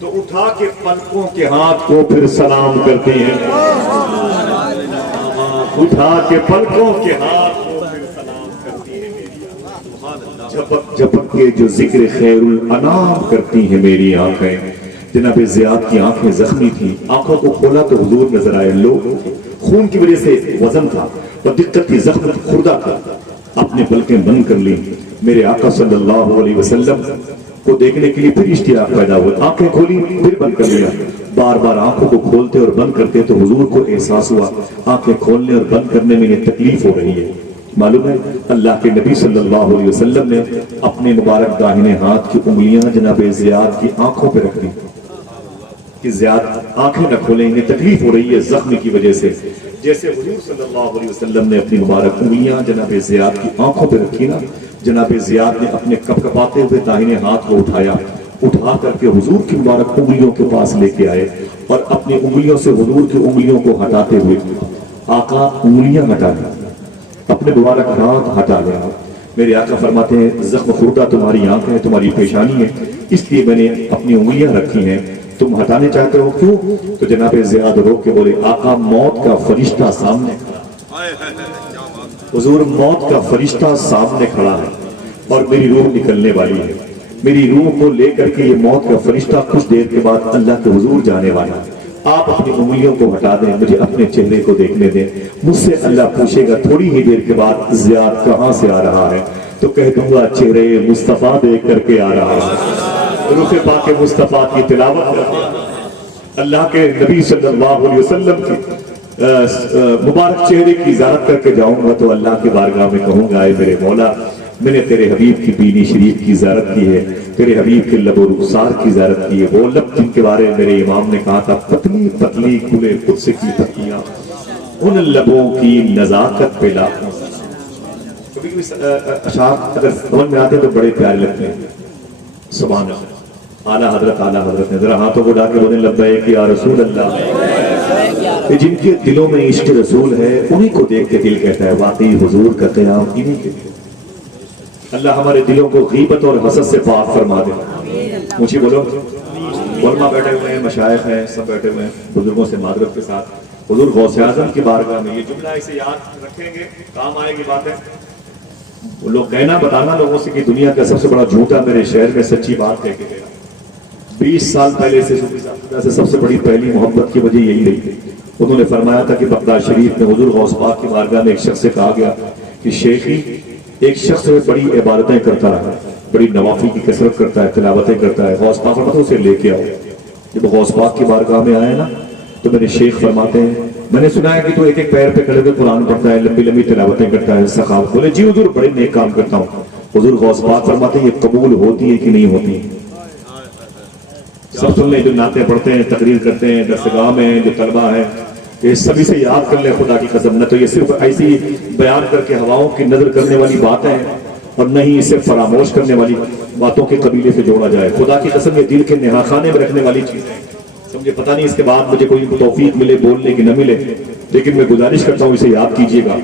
تو اٹھا کے پلکوں کے ہاتھ کو پھر سلام کرتی ہیں، اٹھا کے پلکوں کے ہاتھ کو پھر سلام کرتی ہیں میری آنکھیں، جھپک جھپک کے جو ذکر خیر الانام کرتی ہیں میری آنکھیں۔ جناب زیاد کی آنکھیں زخمی تھی، آنکھوں کو کھولا تو حضور نظر آئے، لوگ خون کی وجہ سے وزن تھا اور دقت تھی، زخم خوردہ تھا، اپنے پلکیں بند کر لی۔ میرے آقا صلی اللہ علیہ وسلم کو دیکھنے کے لیے پھر اشتیاق پیدا ہوا، آنکھیں کھولی پھر بند کر لیا، بار بار آنکھوں کو کھولتے اور بند کرتے تو حضور کو احساس ہوا آنکھیں کھولنے اور بند کرنے میں انہیں تکلیف ہو رہی ہے۔ معلوم ہے اللہ کے نبی صلی اللہ علیہ وسلم نے اپنے مبارک داہنے ہاتھ کی انگلیاں جناب زیاد کی آنکھوں پہ رکھ دی کہ زیاد آنکھیں نہ کھولیں، انہیں تکلیف ہو رہی ہے زخم کی وجہ سے۔ جیسے حضور صلی اللہ علیہ وسلم نے اپنی مبارک انگلیاں جناب زیاد کی آنکھوں پہ رکھی نا، جناب زیاد نے اپنے کپکپاتے ہوئے داہنے ہاتھ کو اٹھایا، اٹھا کر کے حضور کی مبارک انگلیوں کے پاس لے کے آئے اور اپنی انگلیوں سے حضور کی انگلیوں کو ہٹاتے ہوئے آقا انگلیاں ہٹا لیں، اپنے مبارک ہاتھ ہٹا لیں۔ میرے آقا فرماتے ہیں زخم خوردہ تمہاری آنکھ ہے، تمہاری پیشانی ہے، اس لیے میں نے اپنی انگلیاں رکھی ہیں، تم ہٹانے چاہتے ہو کیوں؟ تو جناب زیاد رو کے بولے آقا موت کا فرشتہ سامنے کھڑا ہے، حضور موت کا فرشتہ سامنے کھڑا ہے اور میری روح نکلنے والی ہے، میری روح کو لے کر کے یہ موت کا فرشتہ کچھ دیر کے بعد اللہ کے حضور جانے والا ہے، آپ اپنی انگلیوں کو ہٹا دیں، مجھے اپنے چہرے کو دیکھنے دیں، مجھ سے اللہ پوچھے گا تھوڑی ہی دیر کے بعد زیاد کہاں سے آ رہا ہے، تو کہہ دوں گا چہرے مصطفیٰ دیکھ کر کے آ رہا ہے، روح پاک مصطفیٰ کی تلاوت کرتے اللہ کے نبی صلی اللہ علیہ وسلم کی مبارک چہرے کی زیارت کر کے جاؤں گا تو اللہ کی بارگاہ میں کہوں گا اے میرے مولا میں نے تیرے حبیب کی بینی شریف کی زیارت کی ہے، تیرے حبیب کے لب و رخسار کی زیارت کی ہے، وہ لب جن کے بارے میرے امام نے کہا تھا پتلی پتلی گلے قدس کی پتیاں، ان لبوں کی نزاکت پہ لاکھوں کبھی کبھی اشعار اگر سمجھ میں آتے تو بڑے پیارے لگتے ہیں۔ سبحان اللہ، اعلیٰ حضرت نے ذرا ہاتھوں کو ڈال کے بولے لبیک یا رسول اللہ، جن کے دلوں میں عشق رسول ہے انہی کو دیکھ کے دل کہتا ہے واقعی حضور کا قیام انہی کے لیے۔ اللہ ہمارے دلوں کو غیبت اور حسد سے پاک فرما دے۔ مجھے بولو، علماء بیٹھے ہوئے ہیں، مشائخ ہیں، سب بیٹھے ہوئے ہیں، بزرگوں سے معذرت کے ساتھ حضور غوث اعظم کی بارگاہ میں یہ جملہ اسے یاد رکھیں گے، کام آئے گی بات ہے۔ وہ لوگ کہنا بتانا لوگوں سے کہ دنیا کا سب سے بڑا جھوٹا میرے شہر میں سچی بات کہہ کے گیا۔ 20 سال پہلے سے سب سے بڑی پہلی محبت کی وجہ یہی رہی تھی۔ انہوں نے فرمایا تھا کہ بغداد شریف میں حضور غوث پاک کی بارگاہ میں ایک شخص سے کہا گیا کہ شیخی ایک شخص بڑی عبادتیں کرتا رہا، بڑی نوافل کی کثرت کرتا ہے، تلاوتیں کرتا ہے، غوث پاک فرماتے اسے لے کے آؤ۔ جب غوث پاک کی بارگاہ میں آئے نا تو میرے شیخ فرماتے ہیں میں نے سنا ہے کہ تو ایک ایک پیر پہ کھڑے ہوئے قرآن پڑھتا ہے، لمبی لمبی تلاوتیں کرتا ہے، سخاوت۔ بولے جی حضور بڑے نیک کام کرتا ہوں۔ حضور غوث پاک فرماتے ہیں یہ قبول ہوتی ہے کہ نہیں ہوتی؟ سب سن لیں، جو نعتیں پڑھتے ہیں، تقریر کرتے ہیں، درسگاہ میں جو طلبہ ہیں، یہ سبھی سے یاد کر لیں خدا کی قسم، نہ تو یہ صرف ایسی بیان کر کے ہواؤں کی نظر کرنے والی باتیں ہیں اور نہ ہی اسے فراموش کرنے والی باتوں کے قبیلے سے جوڑا جائے۔ خدا کی قسم یہ دل کے نہاخانے میں رکھنے والی چیزیں ہیں۔ سمجھے، پتہ نہیں اس کے بعد مجھے کوئی توفیق ملے بولنے کی نہ ملے، لیکن میں گزارش کرتا ہوں اسے یاد کیجئے گا،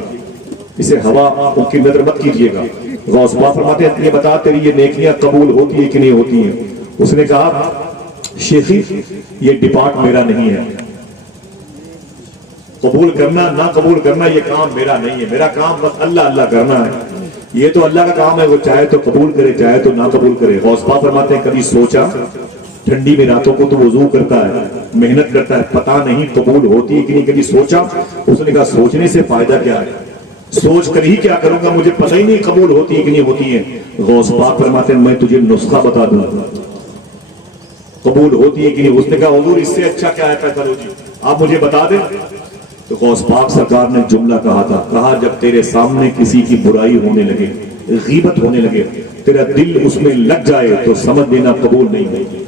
اسے ہوا کی نظر مت کیجئے گا۔ غوث پاک فرماتے ہیں یہ بتا تیری یہ نیکیاں قبول ہوتی ہیں کہ نہیں ہوتی ہیں؟ اس نے کہا شیخی یہ ڈپارٹ میرا نہیں ہے، قبول کرنا نہ قبول کرنا یہ کام میرا نہیں ہے، میرا کام بس اللہ اللہ کرنا ہے، یہ تو اللہ کا کام ہے، وہ چاہے تو قبول کرے چاہے تو نہ قبول کرے۔ غوث پاک فرماتے ہیں کبھی سوچا ٹھنڈی میں راتوں کو تو وضو کرتا ہے، محنت کرتا ہے، پتہ نہیں قبول ہوتی ہے کہ نہیں، کبھی سوچا؟ اس نے کہا سوچنے سے فائدہ کیا ہے، سوچ کر ہی کیا کروں گا، مجھے پتہ ہی نہیں قبول ہوتی ہے کہ نہیں ہوتی ہے۔ غوث پاک فرماتے ہیں میں تجھے نسخہ بتا دوں قبول ہوتی ہے کہ نہیں۔ اس نے کہا حضور اس سے اچھا کیا ہے کرو جی آپ مجھے بتا دیں۔ تو غوث پاک سرکار نے جملہ کہا تھا، کہا جب تیرے سامنے کسی کی برائی ہونے لگے، غیبت ہونے لگے، تیرا دل اس میں لگ جائے تو سمجھ لینا قبول نہیں ہوگی،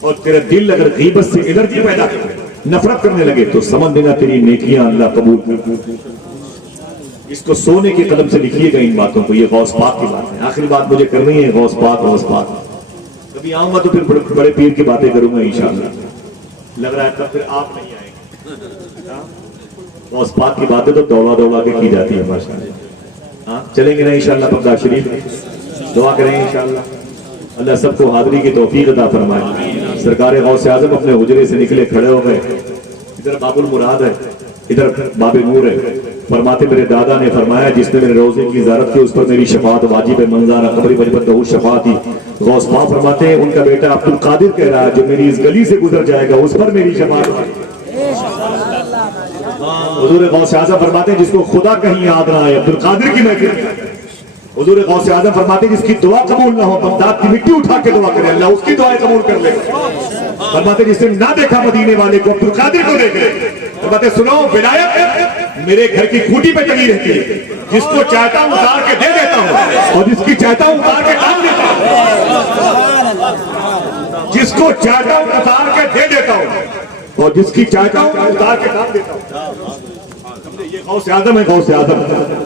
اور تیرا دل اگر غیبت سے الرجی پیدا کرے، نفرت کرنے لگے تو سمجھ لینا تیری نیکیاں اللہ قبول کرے۔ اس کو سونے کے قلم سے لکھیے گا ان باتوں کو، یہ غوث پاک کی بات ہے۔ آخری بات مجھے کرنی ہے، غوث پاک غوث پاک، کبھی آؤں گا تو پھر بڑے پیر کی باتیں کروں گا انشاءاللہ۔ لگ رہا ہے تب پھر آپ نہیں آئیں گے، غوث پاک کی باتیں تو دوڑا دوڑا کے کی جاتی ہے ماشاءاللہ۔ ہاں چلیں گے نا انشاءاللہ بغداد شریف، دعا کریں انشاءاللہ۔ اللہ سب کو حاضری کی توفیق عطا فرمائے. سرکار غوث اعظم اپنے حجرے سے نکلے، کھڑے ہو گئے. ادھر باب المراد ہے، ادھر باب نور ہے. فرماتے میرے دادا نے فرمایا جس نے میرے روزے کی زیارت کی اس پر میری شفاعت واجب ہے. منظر قبری وجبت لہو شفاعتی. غوث پاک فرماتے ہیں ان کا بیٹا عبد القادر کہہ رہا ہے جو میری اس گلی سے گزر جائے گا اس پر میری شفاعت ہے. حضور غوث اعظم فرماتے ہیں جس کو خدا کہیں یاد نہ آئے عبد القادر کی محفل. حضور غوث اعظم فرماتے ہیں جس کی دعا قبول نہ ہو بغداد کی مٹی اٹھا کے دعا کرے اللہ اس کی دعائیں قبول کر لے. فرماتے ہیں جس نے نہ دیکھا مدینے والے کو عبد القادر کو دیکھ لے. فرماتے ہیں سنو ولایت میرے گھر کی کھوٹی پہ ٹنگی رہتی ہے، جس کو چاہتا ہوں اتار کے دے دیتا ہوں اور جس کی چاہتا ہوں اتار کے ڈال دیتا ہوں. جس کو چاہتا ہوں اتار کے دے دیتا ہوں اور جس کی چاہتا ہوں اتار کے ڈال دیتا ہوں. یہ غوث اعظم ہے. غوث اعظم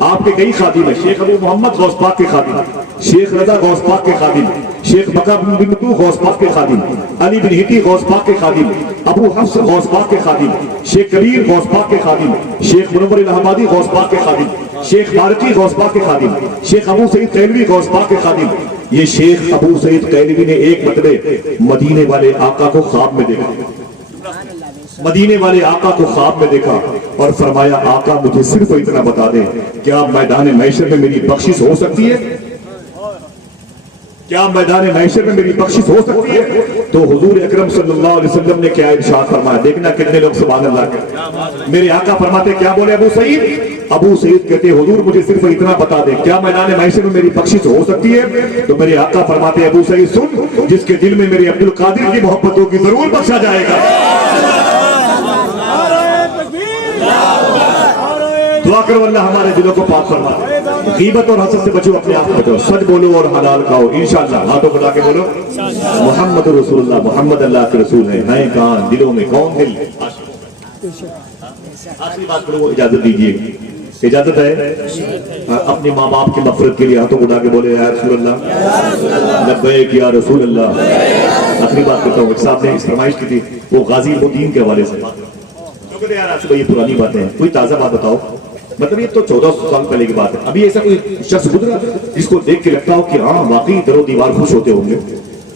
آپ کے کئی خادم ہیں. شیخ ابو محمد غوث پاک کے خادم، شیخ رضا غوث پاک کے خادم، شیخ بکر بن متو غوث پاک کے خادم، علی بن ہٹی غوث پاک کے خادم، ابو حفص غوث پاک کے خادم، شیخ کبیر غوث پاک کے خادم، شیخ منور الہ آبادی غوث پاک کے خادم، شیخ بارقی غوث پاک کے خادم، شیخ ابو سعید قیلوی غوث پاک کے خادم. یہ شیخ ابو سعید قیلوی نے ایک مرتبہ مدینے والے آقا کو خواب میں دیکھا. مدینے والے آقا کو خواب میں دیکھا اور فرمایا آقا مجھے صرف اتنا بتا دے کیا میدان محشر میں میری بخشش ہو سکتی ہے؟ کیا میدان محشر میں میری بخشش ہو سکتی ہے؟ تو حضور اکرم صلی اللہ علیہ وسلم نے کیا ارشاد فرمایا؟ دیکھنا کتنے لوگ سبحان اللہ کہتے. میرے آقا فرماتے کیا بولے ابو سعید؟ ابو سعید کہتے حضور مجھے صرف اتنا بتا دے کیا میدان محشر میں میری بخشش ہو سکتی ہے؟ تو میرے آقا فرماتے ابو سعید سن، جس کے دل میں میرے عبد القادر کی محبت ہوگی ضرور بخشا جائے گا. دعا کرو اللہ ہمارے دلوں کو پاک فرما. غیبت اور حسد سے بچو، اپنے آپ کو بچو، سچ بولو اور حلال کھاؤ انشاءاللہ. ہاتھوں بتا کے بولو محمد رسول اللہ، محمد اللہ کے رسول ہیں. نئے کان دلوں میں کون دل. آخری بات کرو اجازت دیجیے. اجازت ہے اپنے ماں باپ کی مغفرت کے لیے ہاتھوں اٹھا کے بولے یا رسول اللہ، لبیک یا رسول اللہ. آخری بات کرتا ہوں. ایک صاحب نے اس فرمائش کی تھی وہ غازی الدین کے حوالے سے. یہ پرانی باتیں ہیں، کوئی تازہ بات بتاؤ. مطلب یہ تو 14 سال پہلے کی بات ہے. ابھی ایسا کوئی شخص گزرا جس کو دیکھ کے لگتا ہو کہ ہاں واقعی در و دیوار خوش ہوتے ہوں گے،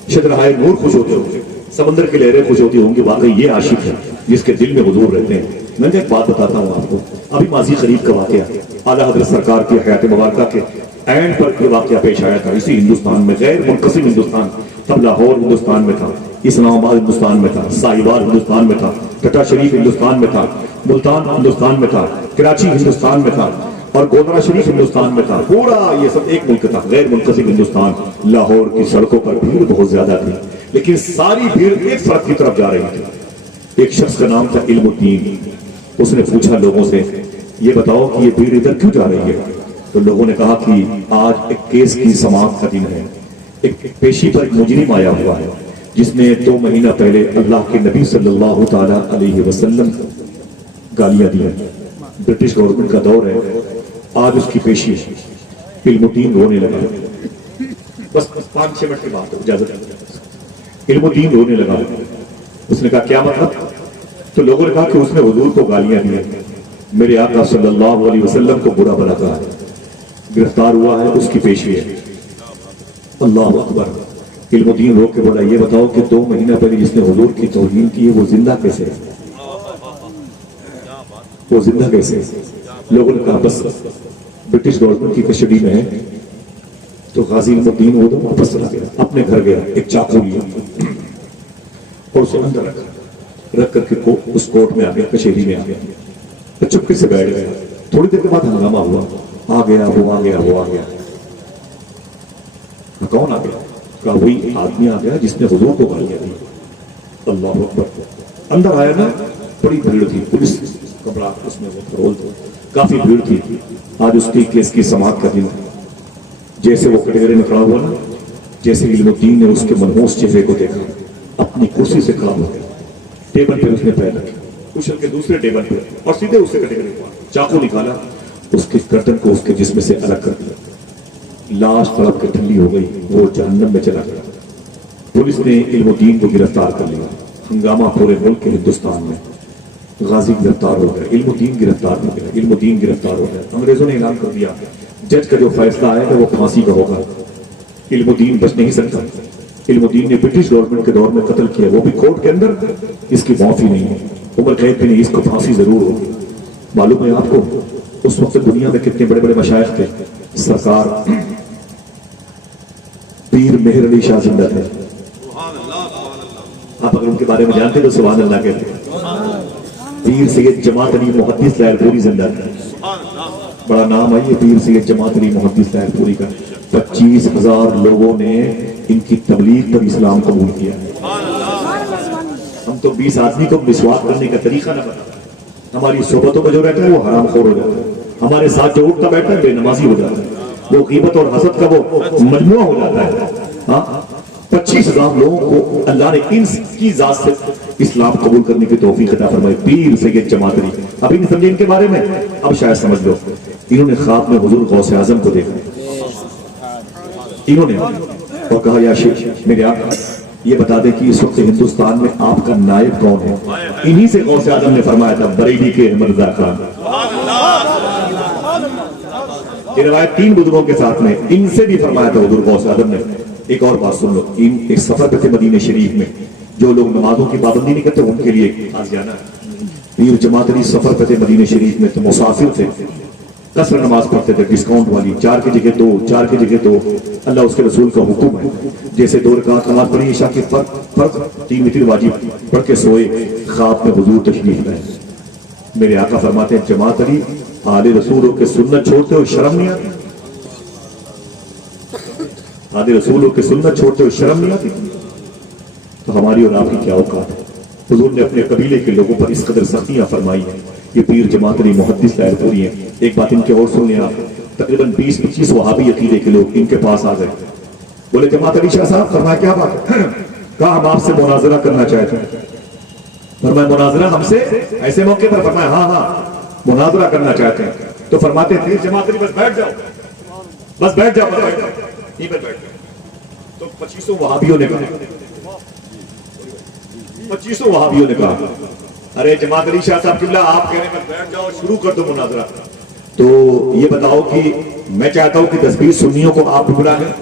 شجرہائے نور خوش ہوتے ہوں گے، سمندر کی لہریں خوش ہوتی ہوں گی، واقعی یہ عاشق ہے جس کے دل میں حضور رہتے ہیں. میں ایک بات بتاتا ہوں آپ کو. ابھی ماضی قریب کا واقعہ اعلیٰ حضرت سرکار کی حیات مبارکہ کے عین پر یہ واقعہ پیش آیا تھا. اسی ہندوستان میں، غیر منقسم ہندوستان، تب لاہور ہندوستان میں تھا، اسلام آباد ہندوستان میں تھا، ساہیوال ہندوستان میں تھا، ٹٹا شریف ہندوستان میں تھا، ملتان ہندوستان میں تھا، کراچی ہندوستان میں تھا اور گودرا شریف ہندوستان میں تھا. پورا یہ سب ایک ملک تھا، غیر منقسم ہندوستان. لاہور کی سڑکوں پر بھیڑ بہت زیادہ تھی لیکن ساری بھیڑ ایک فرق کی طرف جا رہی تھی. ایک شخص کا نام تھا علم الدین. اس نے پوچھا لوگوں سے یہ بتاؤ کہ یہ بھیڑ ادھر کیوں جا رہی ہے؟ تو لوگوں نے کہا کہ آج ایک کیس کی سماعت کا دن ہے. ایک پیشی پر ایک مجرم آیا ہوا ہے جس نے 2 مہینہ پہلے اللہ کے نبی صلی اللہ تعالیٰ علیہ وسلم گالیاں دی ہیں. برٹش گورنمنٹ کا دور ہے، آج اس کی پیشی ہے. علم الدین رونے لگا. بس 5-6 منٹ کی بات ہے، اجازت ہے. علم الدین رونے لگا. اس نے کہا کیا مطلب؟ تو لوگوں نے کہا کہ اس نے حضور کو گالیاں دی ہیں، میرے آقا صلی اللہ علیہ وسلم کو برا بھلا کہا ہے، گرفتار ہوا ہے، اس کی پیشی ہے. اللہ اکبر. علم الدین رو کے بولا یہ بتاؤ کہ 2 مہینہ پہلے جس نے حضور کی توہین کی ہے وہ زندہ کیسے ہے؟ وہ زندہ کیسے ہے؟ لوگوں نے کہا بس برٹش گورنمنٹ کی کسٹڈی میں ہے. تو غازی علم الدین وہ تو واپس چلا گیا، اپنے گھر گیا، ایک چاقو لیا اور اسے اندر رکھ کر کے اس کورٹ میں آ گیا، کچہری میں آ گیا، چپکے سے بیٹھ گیا. تھوڑی دیر کے بعد ہنگامہ ہوا، آ گیا وہ آ گیا وہ آ گیا. کون آ گیا؟ کہا وہی آدمی آ گیا جس نے حضور کو گالیاں دی. اللہ اکبر. اندر آیا نا، بڑی بھیڑ تھی، پولیس کمرہ اس میں رول تھا، کافی بھیڑ تھی. آج اس کی کیس کی سماعت کا دن. جیسے وہ کٹہرے میں کھڑا ہوا نا، جیسے علم الدین نے اس کے منحوس چہرے کو دیکھا، اپنی کرسی سے کھڑا ہو گیا. ٹیبل پہ اس نے پیر رکھے، کشن کے دوسرے ٹیبل پہ، اور سیدھے اس سے کٹہرے ہوا، چاقو نکالا، اس کی گردن کو اس کے جسم سے الگ کر دیا. لاش تڑپ کے ٹھنڈی ہو گئی، وہ جہنم میں چلا گیا. پولیس نے علم الدین کو گرفتار کر لیا. ہنگامہ پورے ملک کے ہندوستان میں. غازی گرفتار ہو گیا، علم الدین گرفتار ہو گیا، علم الدین گرفتار ہو گیا. انگریزوں نے اعلان کر دیا جج کا جو فیصلہ آئے گا وہ پھانسی کا ہوگا. علم الدین بچ نہیں سکتا. علم دین نے برٹش گورنمنٹ کے دور میں قتل کیا، وہ بھی کورٹ کے اندر، اس کی معافی نہیں ہے، عمر قید بھی نہیں، اس کو پھانسی ضرور ہوگی۔ معلوم ہے آپ کو اس وقت دنیا میں کتنے بڑے بڑے مشائخ تھے؟ سرکار پیر مہر علی شاہ زندہ تھے، آپ اگر ان کے بارے میں جانتے تو سبحان اللہ کہتے ہیں۔ پیر سید جماعت علی محدث لائر پوری زندہ تھے، بڑا نام ہے یہ پیر سید جماعت علی محدث لائر پوری کا۔ 25,000 لوگوں نے ان کی تبلیغ پر اسلام قبول کیا۔ ہم تو 20 آدمی کو مسواک کرنے کا طریقہ نہ پتا، ہماری صحبتوں میں جو رہتا ہے وہ حرام خور ہو جاتا ہے، ہمارے ساتھ جو اٹھتا بیٹھتا ہے بے نمازی ہو جاتا ہے، وہ غیبت اور حسد کا وہ مجموعہ ہو جاتا ہے۔ ہاں 25,000 لوگوں کو اللہ نے ان کی ذات سے اسلام قبول کرنے کی توفیق عطا فرمائی۔ پیر سید جماعت علی، ابھی نہیں سمجھے ان کے بارے میں، اب شاید سمجھ لو۔ انہوں نے خواب میں حضور غوث اعظم کو دیکھا، انہوں نے اور کہا یا شیخ میرے آقا یہ بتا دیں کہ اس وقت ہندوستان میں آپ کا نائب کون ہے؟ انہی سے غوث اعظم نے فرمایا تھا بریلی کے احمد رضا خان۔ یہ روایت 3 بزرگوں کے ساتھ میں، ان سے بھی فرمایا تھا حضور غوث اعظم نے۔ ایک اور بات سن لو، ان ایک سفر پہ تھے مدینہ شریف میں، جو لوگ نمازوں کی پابندی نہیں کرتے ان کے لیے خاص جانا ہے۔ پیر جماعت علی سفر پہ تھے مدینہ شریف میں، تو مسافر تھے، قصر نماز پڑھتے تھے ڈسکاؤنٹ والی، 4 کی جگہ 2، 4 کی جگہ 2، اللہ اس کے رسول کا حکم ہے۔ جیسے 2 رکعت نماز پڑھی عشاء کی فرض، 3 وتر واجب پڑھ کے سوئے، خواب میں حضور تشریف لائے۔ میرے آقا فرماتے ہیں جماعت علی آل رسولوں کے سنت چھوڑتے ہو شرم نہیں آتی؟ آل رسولوں کے سنت چھوڑتے ہو شرم نہیں آتی؟ تو ہماری اور آپ کی کیا اوقات ہے؟ حضور نے اپنے قبیلے کے لوگوں پر اس قدر سختیاں فرمائی ہیں۔ یہ پیر جماعت علی محدث لائر پوری ہیں۔ ایک بات ان کے اور سن لیں آپ، تقریباً 20-25 وہابی عقیدے کے لوگ ان کے پاس آ گئے، بولے جماعت علی شاہ صاحب فرمایا کیا بات ہے؟ کہا ہم آپ سے مناظرہ کرنا چاہتے ہیں۔ فرمایا مناظرہ ہم سے؟ ایسے موقع پر فرمایا ہاں مناظرہ کرنا چاہتے ہیں۔ تو فرماتے پیر جماعت علی بس بیٹھ جاؤ، بس بیٹھ جاؤ، بیٹھ جاؤ۔ تو 25 وہابیوں نے کہا، 25 وہابیوں نے کہا ارے جماعت علی شاہ صاحب قبلہ آپ کہنے پر بیٹھ جاؤ، شروع کر دو مناظرہ۔ تو یہ بتاؤ کہ میں چاہتا ہوں کہ 10-20 سنیوں کو آپ بلا لیں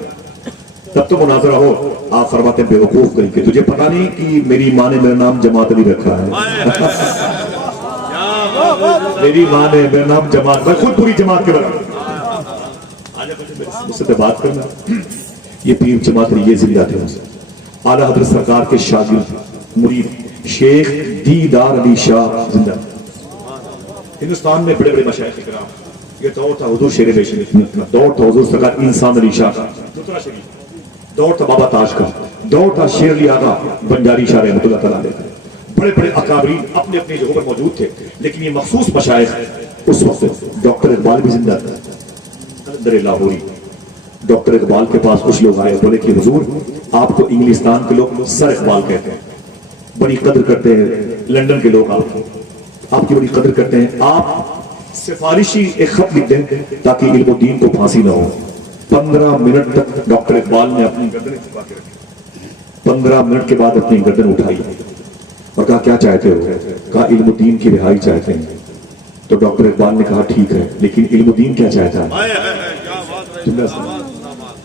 تب تو مناظرہ ہو۔ آپ فرماتے ہیں بے وقوف کہیں کہ تجھے پتا نہیں کہ میری ماں نے میرا نام جماعت علی رکھا ہے؟ میری ماں نے میرا نام جماعت، میں خود پوری جماعت کے برابر، مجھ سے بات کرنا۔ یہ پیر جماعت علی یہ زندہ تھے، اعلیٰ حضرت سرکار کے شاگرد مرید شیخ دیدار علی شاہ زندہ۔ ہندوستان میں بڑے بڑے مشائخ کرام، یہ دور تھا حضور شیر بے شریف کا، دور تھا حضور سرکار انسان علی شاہ کا، دور تھا بابا تاج کا، دور تھا شیر علی آغا بنجاری شاہ رحمۃ اللہ تعالیٰ علیہ۔ بڑے بڑے اکابرین اپنے اپنے جگہوں پر موجود تھے، لیکن یہ مخصوص مشائخ اس وقت ڈاکٹر اقبال بھی زندہ تھا، قلندر لاہوری۔ ڈاکٹر اقبال کے پاس کچھ لوگ آئے، بولے کہ حضور آپ کو انگلستان کے لوگ سر اقبال کہتے ہیں، بڑی قدر کرتے ہیں، لندن کے لوگ آپ کی بڑی قدر کرتے ہیں، آپ سفارشی ایک خط لکھ دیں تاکہ علم و دین کو پھانسی نہ ہو۔ 15 منٹ تک ڈاکٹر اقبال نے اپنی گردن چھپا کے رکھی، 15 منٹ کے بعد اپنی گردن اٹھائی اور کہا کیا چاہتے ہو؟ کہا علم و دین کی رہائی چاہتے ہیں۔ تو ڈاکٹر اقبال نے کہا ٹھیک ہے، لیکن علم و دین کیا چاہتا ہے؟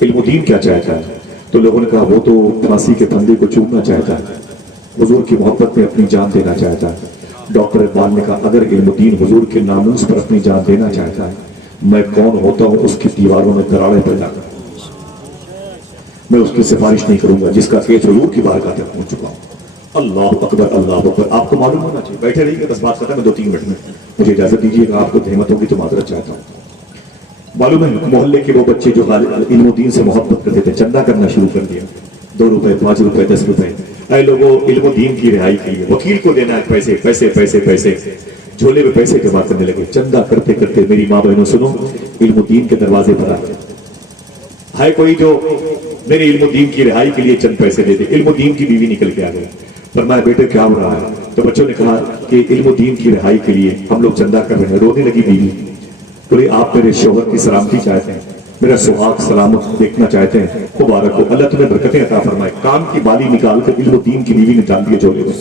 علم و دین کیا چاہتا ہے؟ تو لوگوں نے کہا وہ تو پھانسی کے پھندے کو چومنا چاہتا ہے، حضور کی محبت میں اپنی جان دینا چاہتا ہے۔ ڈاکٹر اقبال نے کہا اگر علم دین حضور کے ناموس پر اپنی جان دینا چاہتا ہے، میں کون ہوتا ہوں اس کی دیواروں میں دراڑیں پیدا کروں؟ میں اس کی سفارش نہیں کروں گا جس کا کیس حضور کی بارگاہ تک پہنچ چکا ہوں۔ اللہ اکبر، اللہ اکبر۔ آپ کو معلوم ہونا چاہیے، بیٹھے رہیے گا، بس بات ختم ہے 2-3 منٹ میں، مجھے اجازت دیجیے گا، آپ کو تہمت ہوگی تو معذرت چاہتا ہوں۔ معلوم ہے محلے کے وہ بچے جو علم و دین سے محبت کرتے تھے، چندہ کرنا شروع کر دیا، 2 روپے 5 روپے 10 روپے۔ اے لوگوں، علم و دین کی رہائی کے لیے وکیل کو دینا ہے پیسے پیسے پیسے پیسے، جھولے میں پیسے جمع کرنے لگے، چندہ کرتے کرتے۔ میری ماں بہنوں سنو، علم و دین کے دروازے پر آئے، ہے کوئی جو میرے علم و دین کی رہائی کے لیے چند پیسے دے دے؟ علم و دین کی بیوی نکل کے آ گئی، فرمایا بیٹے کیا ہو رہا ہے؟ تو بچوں نے کہا کہ علم و دین کی رہائی کے لیے ہم لوگ چندہ کر رہے ہیں۔ رونے لگی بیوی، بولے آپ میرے شوہر کی سلامتی چاہتے ہیں، میرا سہاگ سلامت دیکھنا چاہتے ہیں، مبارک ہو، اللہ تمہیں برکتیں عطا فرمائے۔ کام کی بالی نکال کر علم و دین کی بیوی نے ڈال دیا جھولے میں،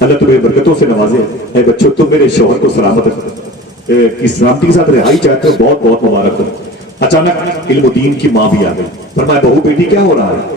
اللہ تمہیں برکتوں سے نوازے۔ اے بچوں، تم میرے شوہر کو سلامت کی سلامتی کے ساتھ رہائی چاہتے ہو، بہت بہت مبارک ہو۔ اچانک علم و دین کی ماں بھی آ گئی، فرمایا بہو بیٹی کیا ہو رہا ہے؟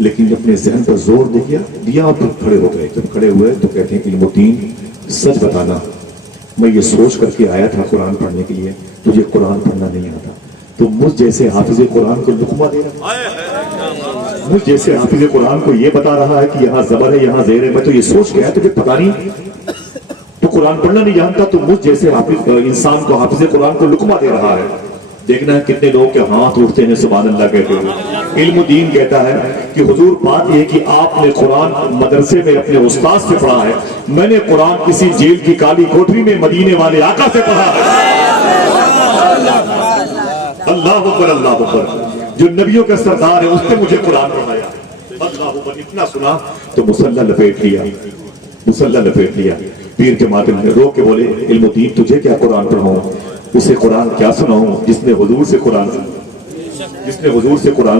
لیکن اپنے ذہن پر زور دیا اور پھر کھڑے ہو گئے. جب کھڑے ہوئے تو کہتے ہیں علم الدین سچ بتانا، میں یہ سوچ کر کے آیا تھا قرآن پڑھنے کے لیے، تجھے قرآن پڑھنا نہیں آتا، تو مجھ جیسے حافظ قرآن کو لقمہ دے رہا ہے، مجھ جیسے حافظ قرآن کو یہ بتا رہا ہے کہ یہاں زبر ہے یہاں زیر ہے، میں تو یہ سوچ کے آیا تجھے پتا نہیں، تو قرآن پڑھنا نہیں جانتا، تو مجھ جیسے انسان کو حافظ قرآن کو لقمہ دے رہا ہے. دیکھنا ہے کتنے لوگ کے ہاتھ اٹھتے ہیں سبحان اللہ کہتے ہیں. علم الدین کہتا ہے کہ حضور بات یہ کہ آپ نے قرآن مدرسے میں اپنے استاد سے پڑھا ہے، میں نے قرآن کسی جیل کی کالی کوٹری میں مدینے والے آقا سے پڑھا ہے. اللہ اکبر اللہ اکبر، جو نبیوں کا سردار ہے اس نے مجھے قرآن پڑھایا. اللہ اکبر، اتنا سنا تو مصلی لپیٹ لیا، مصلی لپیٹ لیا. پیر کے ماتم نے رو کے بولے علم الدین تجھے کیا قرآن پڑھاؤں، اسے قرآن کیا سناؤں جس نے حضور سے قرآن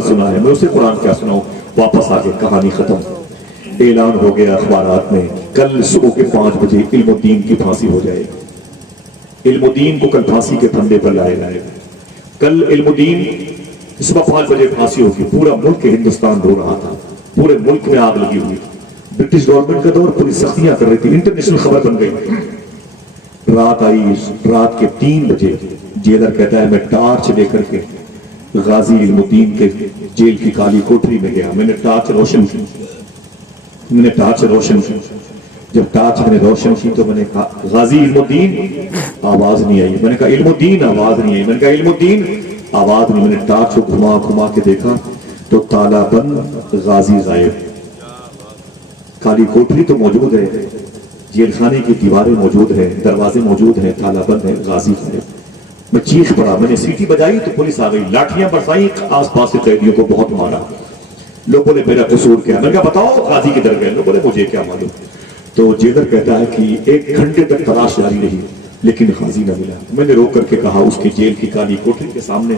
سنا ہے، میں اسے قرآن کیا سناؤں. واپس آگے کہانی ختم. اعلان ہو گیا اخبارات میں کل صبح کے 5 بجے علم الدین کی پھانسی ہو جائے گی. علم الدین کو کل پھانسی کے پھندے پر لائے گئے. کل علم الدین صبح 5 بجے پھانسی ہوگی. پورا ملک ہندوستان رو رہا تھا، پورے ملک میں آگ لگی ہوئی. برٹش گورنمنٹ کا دور پوری سختیاں کر رہی تھی، انٹرنیشنل خبر بن گئی. رات آئی، رات کے 3 بجے جیلر کہتا ہے میں ٹارچ لے کر کے غازی علم الدین کے جیل کی کالی کوٹری میں گیا. میں نے ٹارچ روشن کی، جب ٹارچ میں نے روشن کی تو میں نے کہا غازی علم الدین، آواز نہیں آئی. میں نے کہا علم الدین، آواز نہیں آئی. میں نے کہا علم الدین، آواز نہیں. میں نے ٹارچ کو گھما گھما کے دیکھا تو تالا بند، غازی غائب. کالی کوٹری تو موجود ہے، جیل خانے کی دیواریں موجود ہیں، دروازے موجود ہیں، تالا بند ہے، غازی غائب. میں چیخ پڑا، میں نے سیٹی بجائی تو پولیس آ گئی، لاٹھیاں برسائی، آس پاس کے قیدیوں کو بہت مارا. لوگ بولے میرا قصور کیا؟ میں نے کہا بتاؤ غازی کدھر گئے؟ لوگ بولے مجھے کیا معلوم. تو جیلر کہتا ہے کہ 1 گھنٹے تک تلاش جاری رہی لیکن غازی نہ ملا. میں نے رو کر کے کہا اس کی جیل کی کالی کوٹری کے سامنے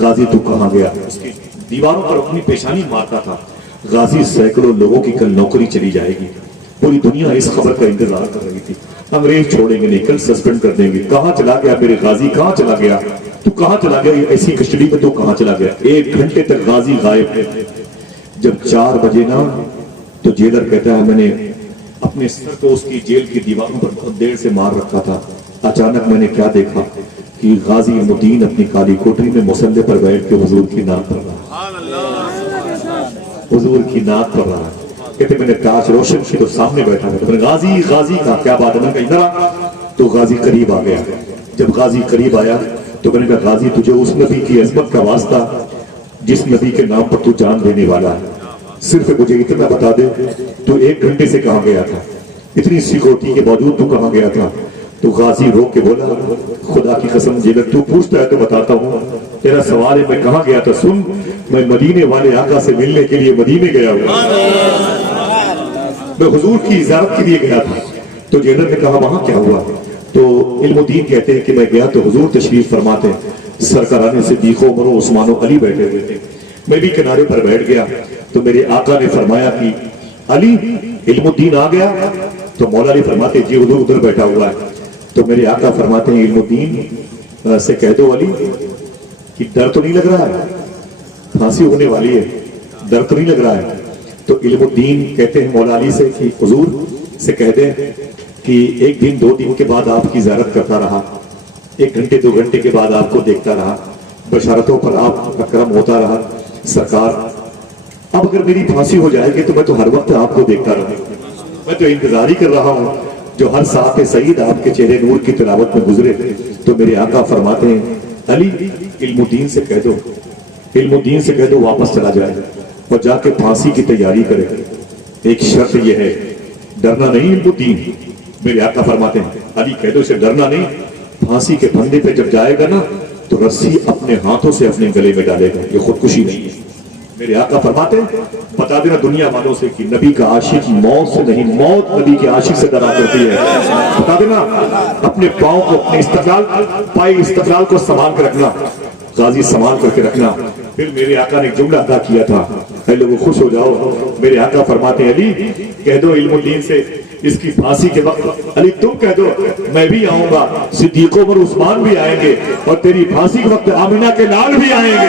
غازی تو کہاں گیا؟ اس کی دیواروں پر اپنی پیشانی مارتا تھا. غازی سینکڑوں لوگوں کی کل نوکری چلی جائے گی. پوری دنیا اس خبر کا انتظار کر رہی تھی. انگریز چھوڑیں گے نہیں، کل سسپینڈ کر دیں گے. کہاں چلا گیا میرے غازی، کہاں چلا گیا تو، کہاں چلا گیا ایسی کسٹڈی میں تو کہاں چلا گیا؟ 1 گھنٹے تک غازی غائب ہے. جب 4 بجے نا تو جیلر کہتا ہے میں نے اپنے سر کو اس کی جیل کی دیواروں پر بہت دیر سے مار رکھا تھا. اچانک میں نے کیا دیکھا کہ غازی علم الدین اپنی کالی کوٹری میں مصلی پر بیٹھ کے حضور کی نعت پڑھ رہا ہے، حضور کی نعت پڑھ رہا ہے. کہتے میں نے ٹارچ روشن کی تو سامنے بیٹھا ہے. غازی غازی کا کیا بات ہے؟ میں نے کہا ادھر آ. تو غازی قریب آ گیا. جب غازی قریب آیا تو میں نے کہا غازی تجھے اس نبی کی عظمت کا واسطہ جس نبی کے نام پر تو جان دینے والا ہے، صرف مجھے اتنا بتا دے تو 1 گھنٹے سے کہاں گیا تھا؟ اتنی سیکورٹی کے باوجود تو کہاں گیا تھا؟ تو غازی رو کے بولا خدا کی قسم جیلر تو پوچھتا ہے تو بتاتا ہوں. تیرا سوال ہے میں کہاں گیا تھا، سن میں مدینے والے آقا سے ملنے کے لیے مدینے گیا ہوا، میں حضور کی زیارت کے لیے گیا تھا. تو جیلر نے کہا وہاں کیا ہوا؟ تو علم الدین کہتے ہیں کہ میں گیا تو حضور تشریف فرماتے، سرکران صدیق عمر و عثمان و علی بیٹھے ہوئے تھے. میں بھی کنارے پر بیٹھ گیا تو میرے آقا نے فرمایا کہ علی علم الدین آ گیا. تو مولا علی فرماتے جی حضور ادھر بیٹھا ہوا ہے. تو میرے آقا فرماتے ہیں علم الدین سے کہہ دو علی کہ ڈر تو نہیں لگ رہا ہے، پھانسی ہونے والی ہے، ڈر تو نہیں لگ رہا ہے. تو علم الدین کہتے ہیں مولا علی سے کہ حضور سے کہہ دیں کہ 1 دن 2 دن کے بعد آپ کی زیارت کرتا رہا، 1 گھنٹے 2 گھنٹے کے بعد آپ کو دیکھتا رہا، بشارتوں پر آپ کا کرم ہوتا رہا. سرکار اب اگر میری پھانسی ہو جائے گی تو میں تو ہر وقت آپ کو دیکھتا رہوں، میں تو انتظار ہی کر رہا ہوں جو ہر ساعت سعید آپ کے چہرے نور کی تلاوت میں گزرے. تو میرے آقا فرماتے ہیں علی علم الدین سے کہہ دو، علم الدین سے کہہ دو واپس چلا جائے اور جا کے پھانسی کی تیاری کرے. ایک شرط یہ ہے ڈرنا نہیں علم الدین. میرے آقا فرماتے ہیں علی کہہ دو اسے ڈرنا نہیں، پھانسی کے پھندے پہ جب جائے گا نا تو رسی اپنے ہاتھوں سے اپنے گلے میں ڈالے گا، یہ خودکشی نہیں ہے. میرے آقا فرماتے ہیں بتا دینا دنیا والوں سے کہ نبی کا عاشق موت سے نہیں، موت نبی کے عاشق سے ڈرا کرتی ہے. بتا دینا اپنے پاؤں کو، اپنے استقلال پائی استقلال کو سنبھال کر رکھنا، غازی سنبھال کر کے رکھنا. پھر میرے آقا نے ایک جملہ ادا کیا تھا، اے لوگوں خوش ہو جاؤ. میرے آقا فرماتے ہیں علی کہہ دو علم الدین سے اس کی پھانسی کے وقت، علی تم کہہ دو میں بھی آؤں گا، صدیق عمر عثمان بھی آئیں گے اور تیری پھانسی کے وقت آمینہ کے لال بھی آئیں گے.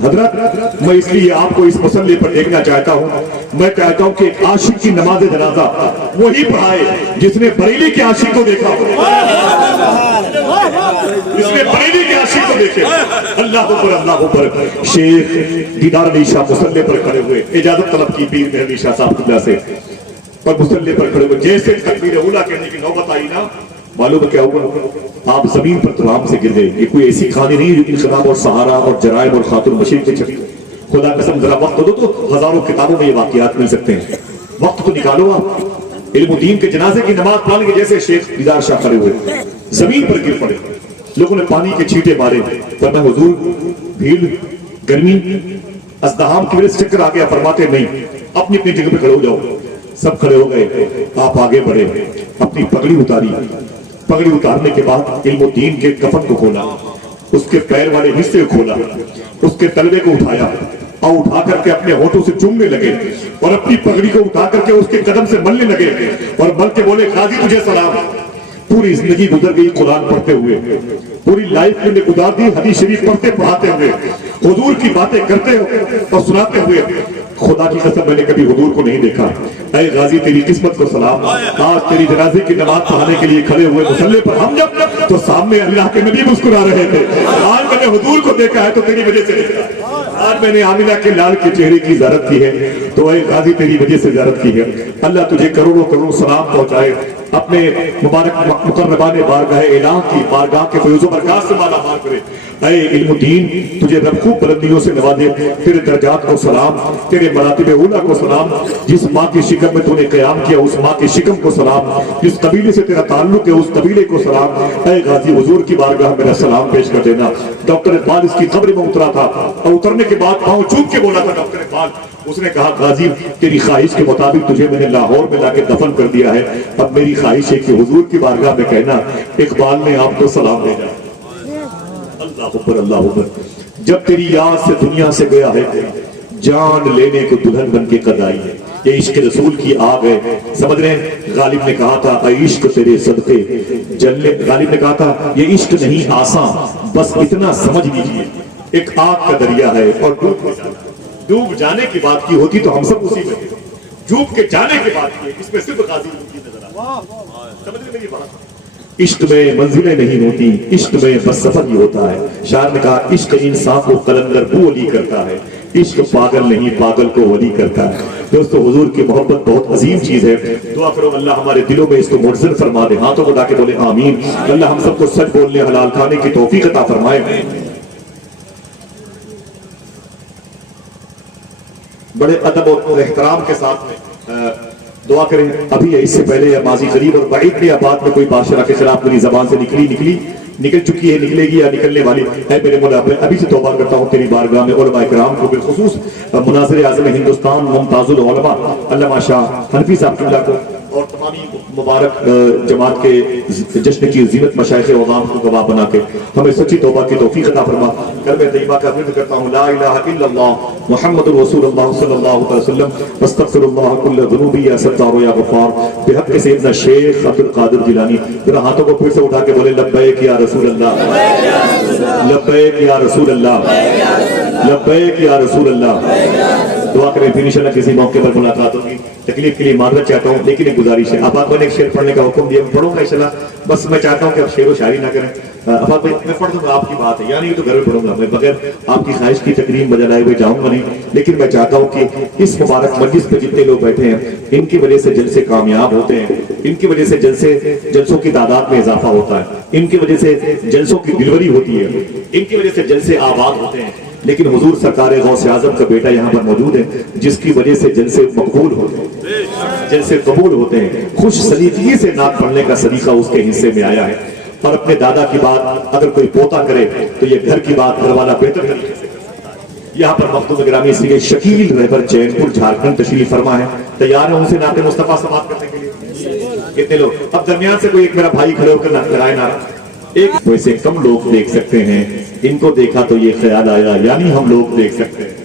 حضرت میں اس لیے آپ کو اس مسئلے پر دیکھنا چاہتا ہوں. میں چاہتا ہوں کہ ایک عاشق کی نماز جنازہ وہی پڑھائے جس نے بریلی کے عاشق کو دیکھا ہو, جس نے بریلی کے عاشق کو دیکھے. اللہ اکبر اللہ اکبر. شیخ دیدار علی شاہ مصلی پر کھڑے ہوئے, اجازت طلب کی پیر مہر علی شاہ صاحب اللہ سے, پر مصلی پر کھڑے ہوئے جیسے تکبیر اولیٰ کہنے کی نوبت آئی نا, معلوم ہے کیا ہوا؟ آپ زمین پر ترام سے گر گئے. یہ کوئی ایسی کہانی نہیں جو انقلاب اور سہارا اور جرائم اور خاتون مشرق پہ چھپی. خدا قسم ذرا وقت دو تو ہزاروں کتابوں میں یہ واقعات مل سکتے ہیں. وقت تو نکالو آپ. علم و دین کے جنازے کی نماز پڑھنے کے جیسے شیخ دیدار شاہ کھڑے ہوئے, زمین پر گر پڑے. لوگوں نے پانی کے چھینٹے مارے. فرمایا حضور بھیڑ گرمی ازدحام کی وجہ سے چکر آ گیا. فرماتے نہیں, اپنی اپنی جگہ پہ کھڑے ہو جاؤ. سب کھڑے ہو گئے. آپ آگے بڑھے, اپنی پگڑی اتاری. پگڑی اتارنے کے بعد علم و دین کے کفن کو کھولا, اس کے پیر والے حصے کو کھولا, اس کے تلوے کو اٹھایا اور اٹھا کر کے اپنے ہونٹوں سے چومنے لگے اور اپنی پگڑی کو اٹھا کر کے اس کے قدم سے ملنے لگے اور مل کے بولے قاضی تجھے سلام. پوری زندگی گزر گئی قرآن پڑھتے ہوئے, پوری لائف میں گزار دی حدیث شریف پڑھتے پڑھاتے ہوئے, حضور کی باتیں کرتے اور سناتے ہوئے. خدا کی قسم میں نے کبھی حضور کو نہیں دیکھا. اے غازی تیری قسمت کو سلام. آج تیری جنازے کی نماز پڑھانے کے لیے کھڑے ہوئے مصلی پر ہم جب تو سامنے اللہ کے نبی مسکرا رہے تھے. آج میں نے حضور کو دیکھا ہے تو تیری وجہ سے دیکھا. آج میں نے آمینہ کے لال کے چہرے کی زیارت کی ہے تو اے غازی تیری وجہ سے زیارت کی ہے. اللہ تجھے کروڑوں کروڑ سلام پہنچائے. اپنے مبارک مقربان بارگاہ الہ کی بارگاہ کے فیض و برکات سے مالا مال کرے. اے علم دین تجھے رب خوب بلندیوں سے نوازے. تیرے درجات کو سلام, تیرے مراتب اولیٰ کو سلام. جس ماں کی شکم میں تو نے قیام کیا اس ماں کی شکم کو سلام. جس قبیلے سے تیرا تعلق ہے اس قبیلے کو سلام. اے غازی حضور کی بارگاہ میرا سلام پیش کر دینا. ڈاکٹر اقبال اس کی قبر میں اترا تھا اور اترنے کے بعد پاؤں چوم کے بولا تھا ڈاکٹر اقبال. اس نے کہا غازی تیری خواہش کے مطابق تجھے میں نے لاہور میں لا کے دفن کر دیا ہے. اب میری خواہش ہے کہ حضور کی بارگاہ میں کہنا اقبال نے آپ کو سلام بھیجا. اللہ اکبر اللہ اکبر. جب تیری یاد سے دنیا سے گیا ہے جان لینے کو دلہن بن کے قد آئی ہے. یہ عشق رسول کی آگ ہے. سمجھ رہے ہیں, غالب نے کہا تھا اے عشق تیرے صدقے جلنے. غالب نے کہا تھا یہ عشق نہیں آسان بس اتنا سمجھ لیجیے ایک آگ کا دریا ہے اور ڈوب جانے کی بات کی ہوتی تو ہم سب اسی میں تھے. ڈوب کے جانے کی بات کی, اس میں صرف غازی کی نظر آتی. سمجھ رہے میری بات؟ عشق میں منزلیں نہیں ہوتی, عشق میں بس سفر ہی ہوتا ہے. شاعر نے کہا عشق انسان کو قلندر بو ولی کرتا ہے, عشق پاگل نہیں پاگل کو ولی کرتا ہے. دوستو حضور کی محبت بہت عظیم چیز ہے. دعا کرو اللہ ہمارے دلوں میں اس کو مرزن فرما دے. ہاتھوں کو اٹھا کے بولے آمین. اللہ ہم سب کو سچ بولنے حلال کھانے کی توفیق عطا فرمائے. بڑے ادب اور احترام کے ساتھ میں دعا کریں. ابھی اس سے پہلے یا ماضی قریب اور بعید میں یا بعد میں کوئی بادشاہ کے خلاف میری زبان سے نکل چکی ہے, نکلے گی یا نکلنے والی ہے, میرے مولا ابھی سے توبہ کرتا ہوں تیری بارگاہ میں. علماء کرام کو بالخصوص مناظر اعظم ہندوستان ممتاز العلماء علامہ شاہ حنفی صاحب قبلہ کو اور تمامی مبارک جماعت کے جشن کی زینت مشائخ عوام کو گواہ بنا کے ہمیں سچی توبہ کی توفیق عطا فرما. کلمہ طیبہ کا ذکر کرتا ہوں لا الہ الا اللہ محمد رسول اللہ صلی اللہ علیہ وسلم استغفر اللہ کل ذنوبی یا ستار یا غفار بحق سیدنا شیخ عبد القادر جیلانی. ذرا ہاتھوں کو پھر سے اٹھا کے بولے لبیک یا رسول اللہ, لبیک یا رسول اللہ, لبیک یا رسول اللہ. دعا کریں پھر انشاءاللہ کسی موقع پر ملاقات ہوگی. تکلیف کے لیے معذرت چاہتا ہوں لیکن ایک گزارش ہے. اب آپ نے ایک شعر پڑھنے کا حکم دیا, میں پڑھوں گا انشاءاللہ. بس میں چاہتا ہوں کہ آپ شعر و شاعری نہ کریں. افاق بھائی میں پڑھ دوں گا, آپ کی بات ہے, یعنی یہ تو گھر میں پڑھوں گا, میں بغیر آپ کی خواہش کی تکریم بجا لائے ہوئے جاؤں گا نہیں. لیکن میں چاہتا ہوں کہ اس مبارک مجلس پہ جتنے لوگ بیٹھے ہیں ان کی وجہ سے جلسے کامیاب ہوتے ہیں, ان کی وجہ سے جلسوں کی تعداد میں اضافہ ہوتا ہے, ان کی وجہ سے جلسوں کی ڈلیوری ہوتی ہے, ان کی وجہ سے جلسے آباد ہوتے ہیں. لیکن حضور سرکار غوث اعظم کا بیٹا یہاں پر موجود ہے جس کی وجہ سے جلسے مقبول ہوتے ہیں, جلسے قبول ہوتے ہیں. خوش سلیقگی سے نعت پڑھنے کا صدیقہ اس کے حصے میں آیا ہے. اور اپنے دادا کی بات اگر کوئی پوتا کرے تو یہ گھر کی بات گھر والا بہتر طریقے سے کرتا ہے. یہاں پر مخدوم گرامی اس لیے شکیل رہبر چین پور جھارکھنڈ تشریف فرما ہے, تیار ہیں ان سے نعت مصطفیٰ سماعت کرنے کے لیے. کتنے لوگ؟ اب درمیان سے کوئی ایک میرا بھائی کھڑے ہو کر نعت کرائے نعرہ. ایک ویسے کم لوگ دیکھ سکتے ہیں, ان کو دیکھا تو یہ خیال آیا یعنی ہم لوگ دیکھ سکتے ہیں.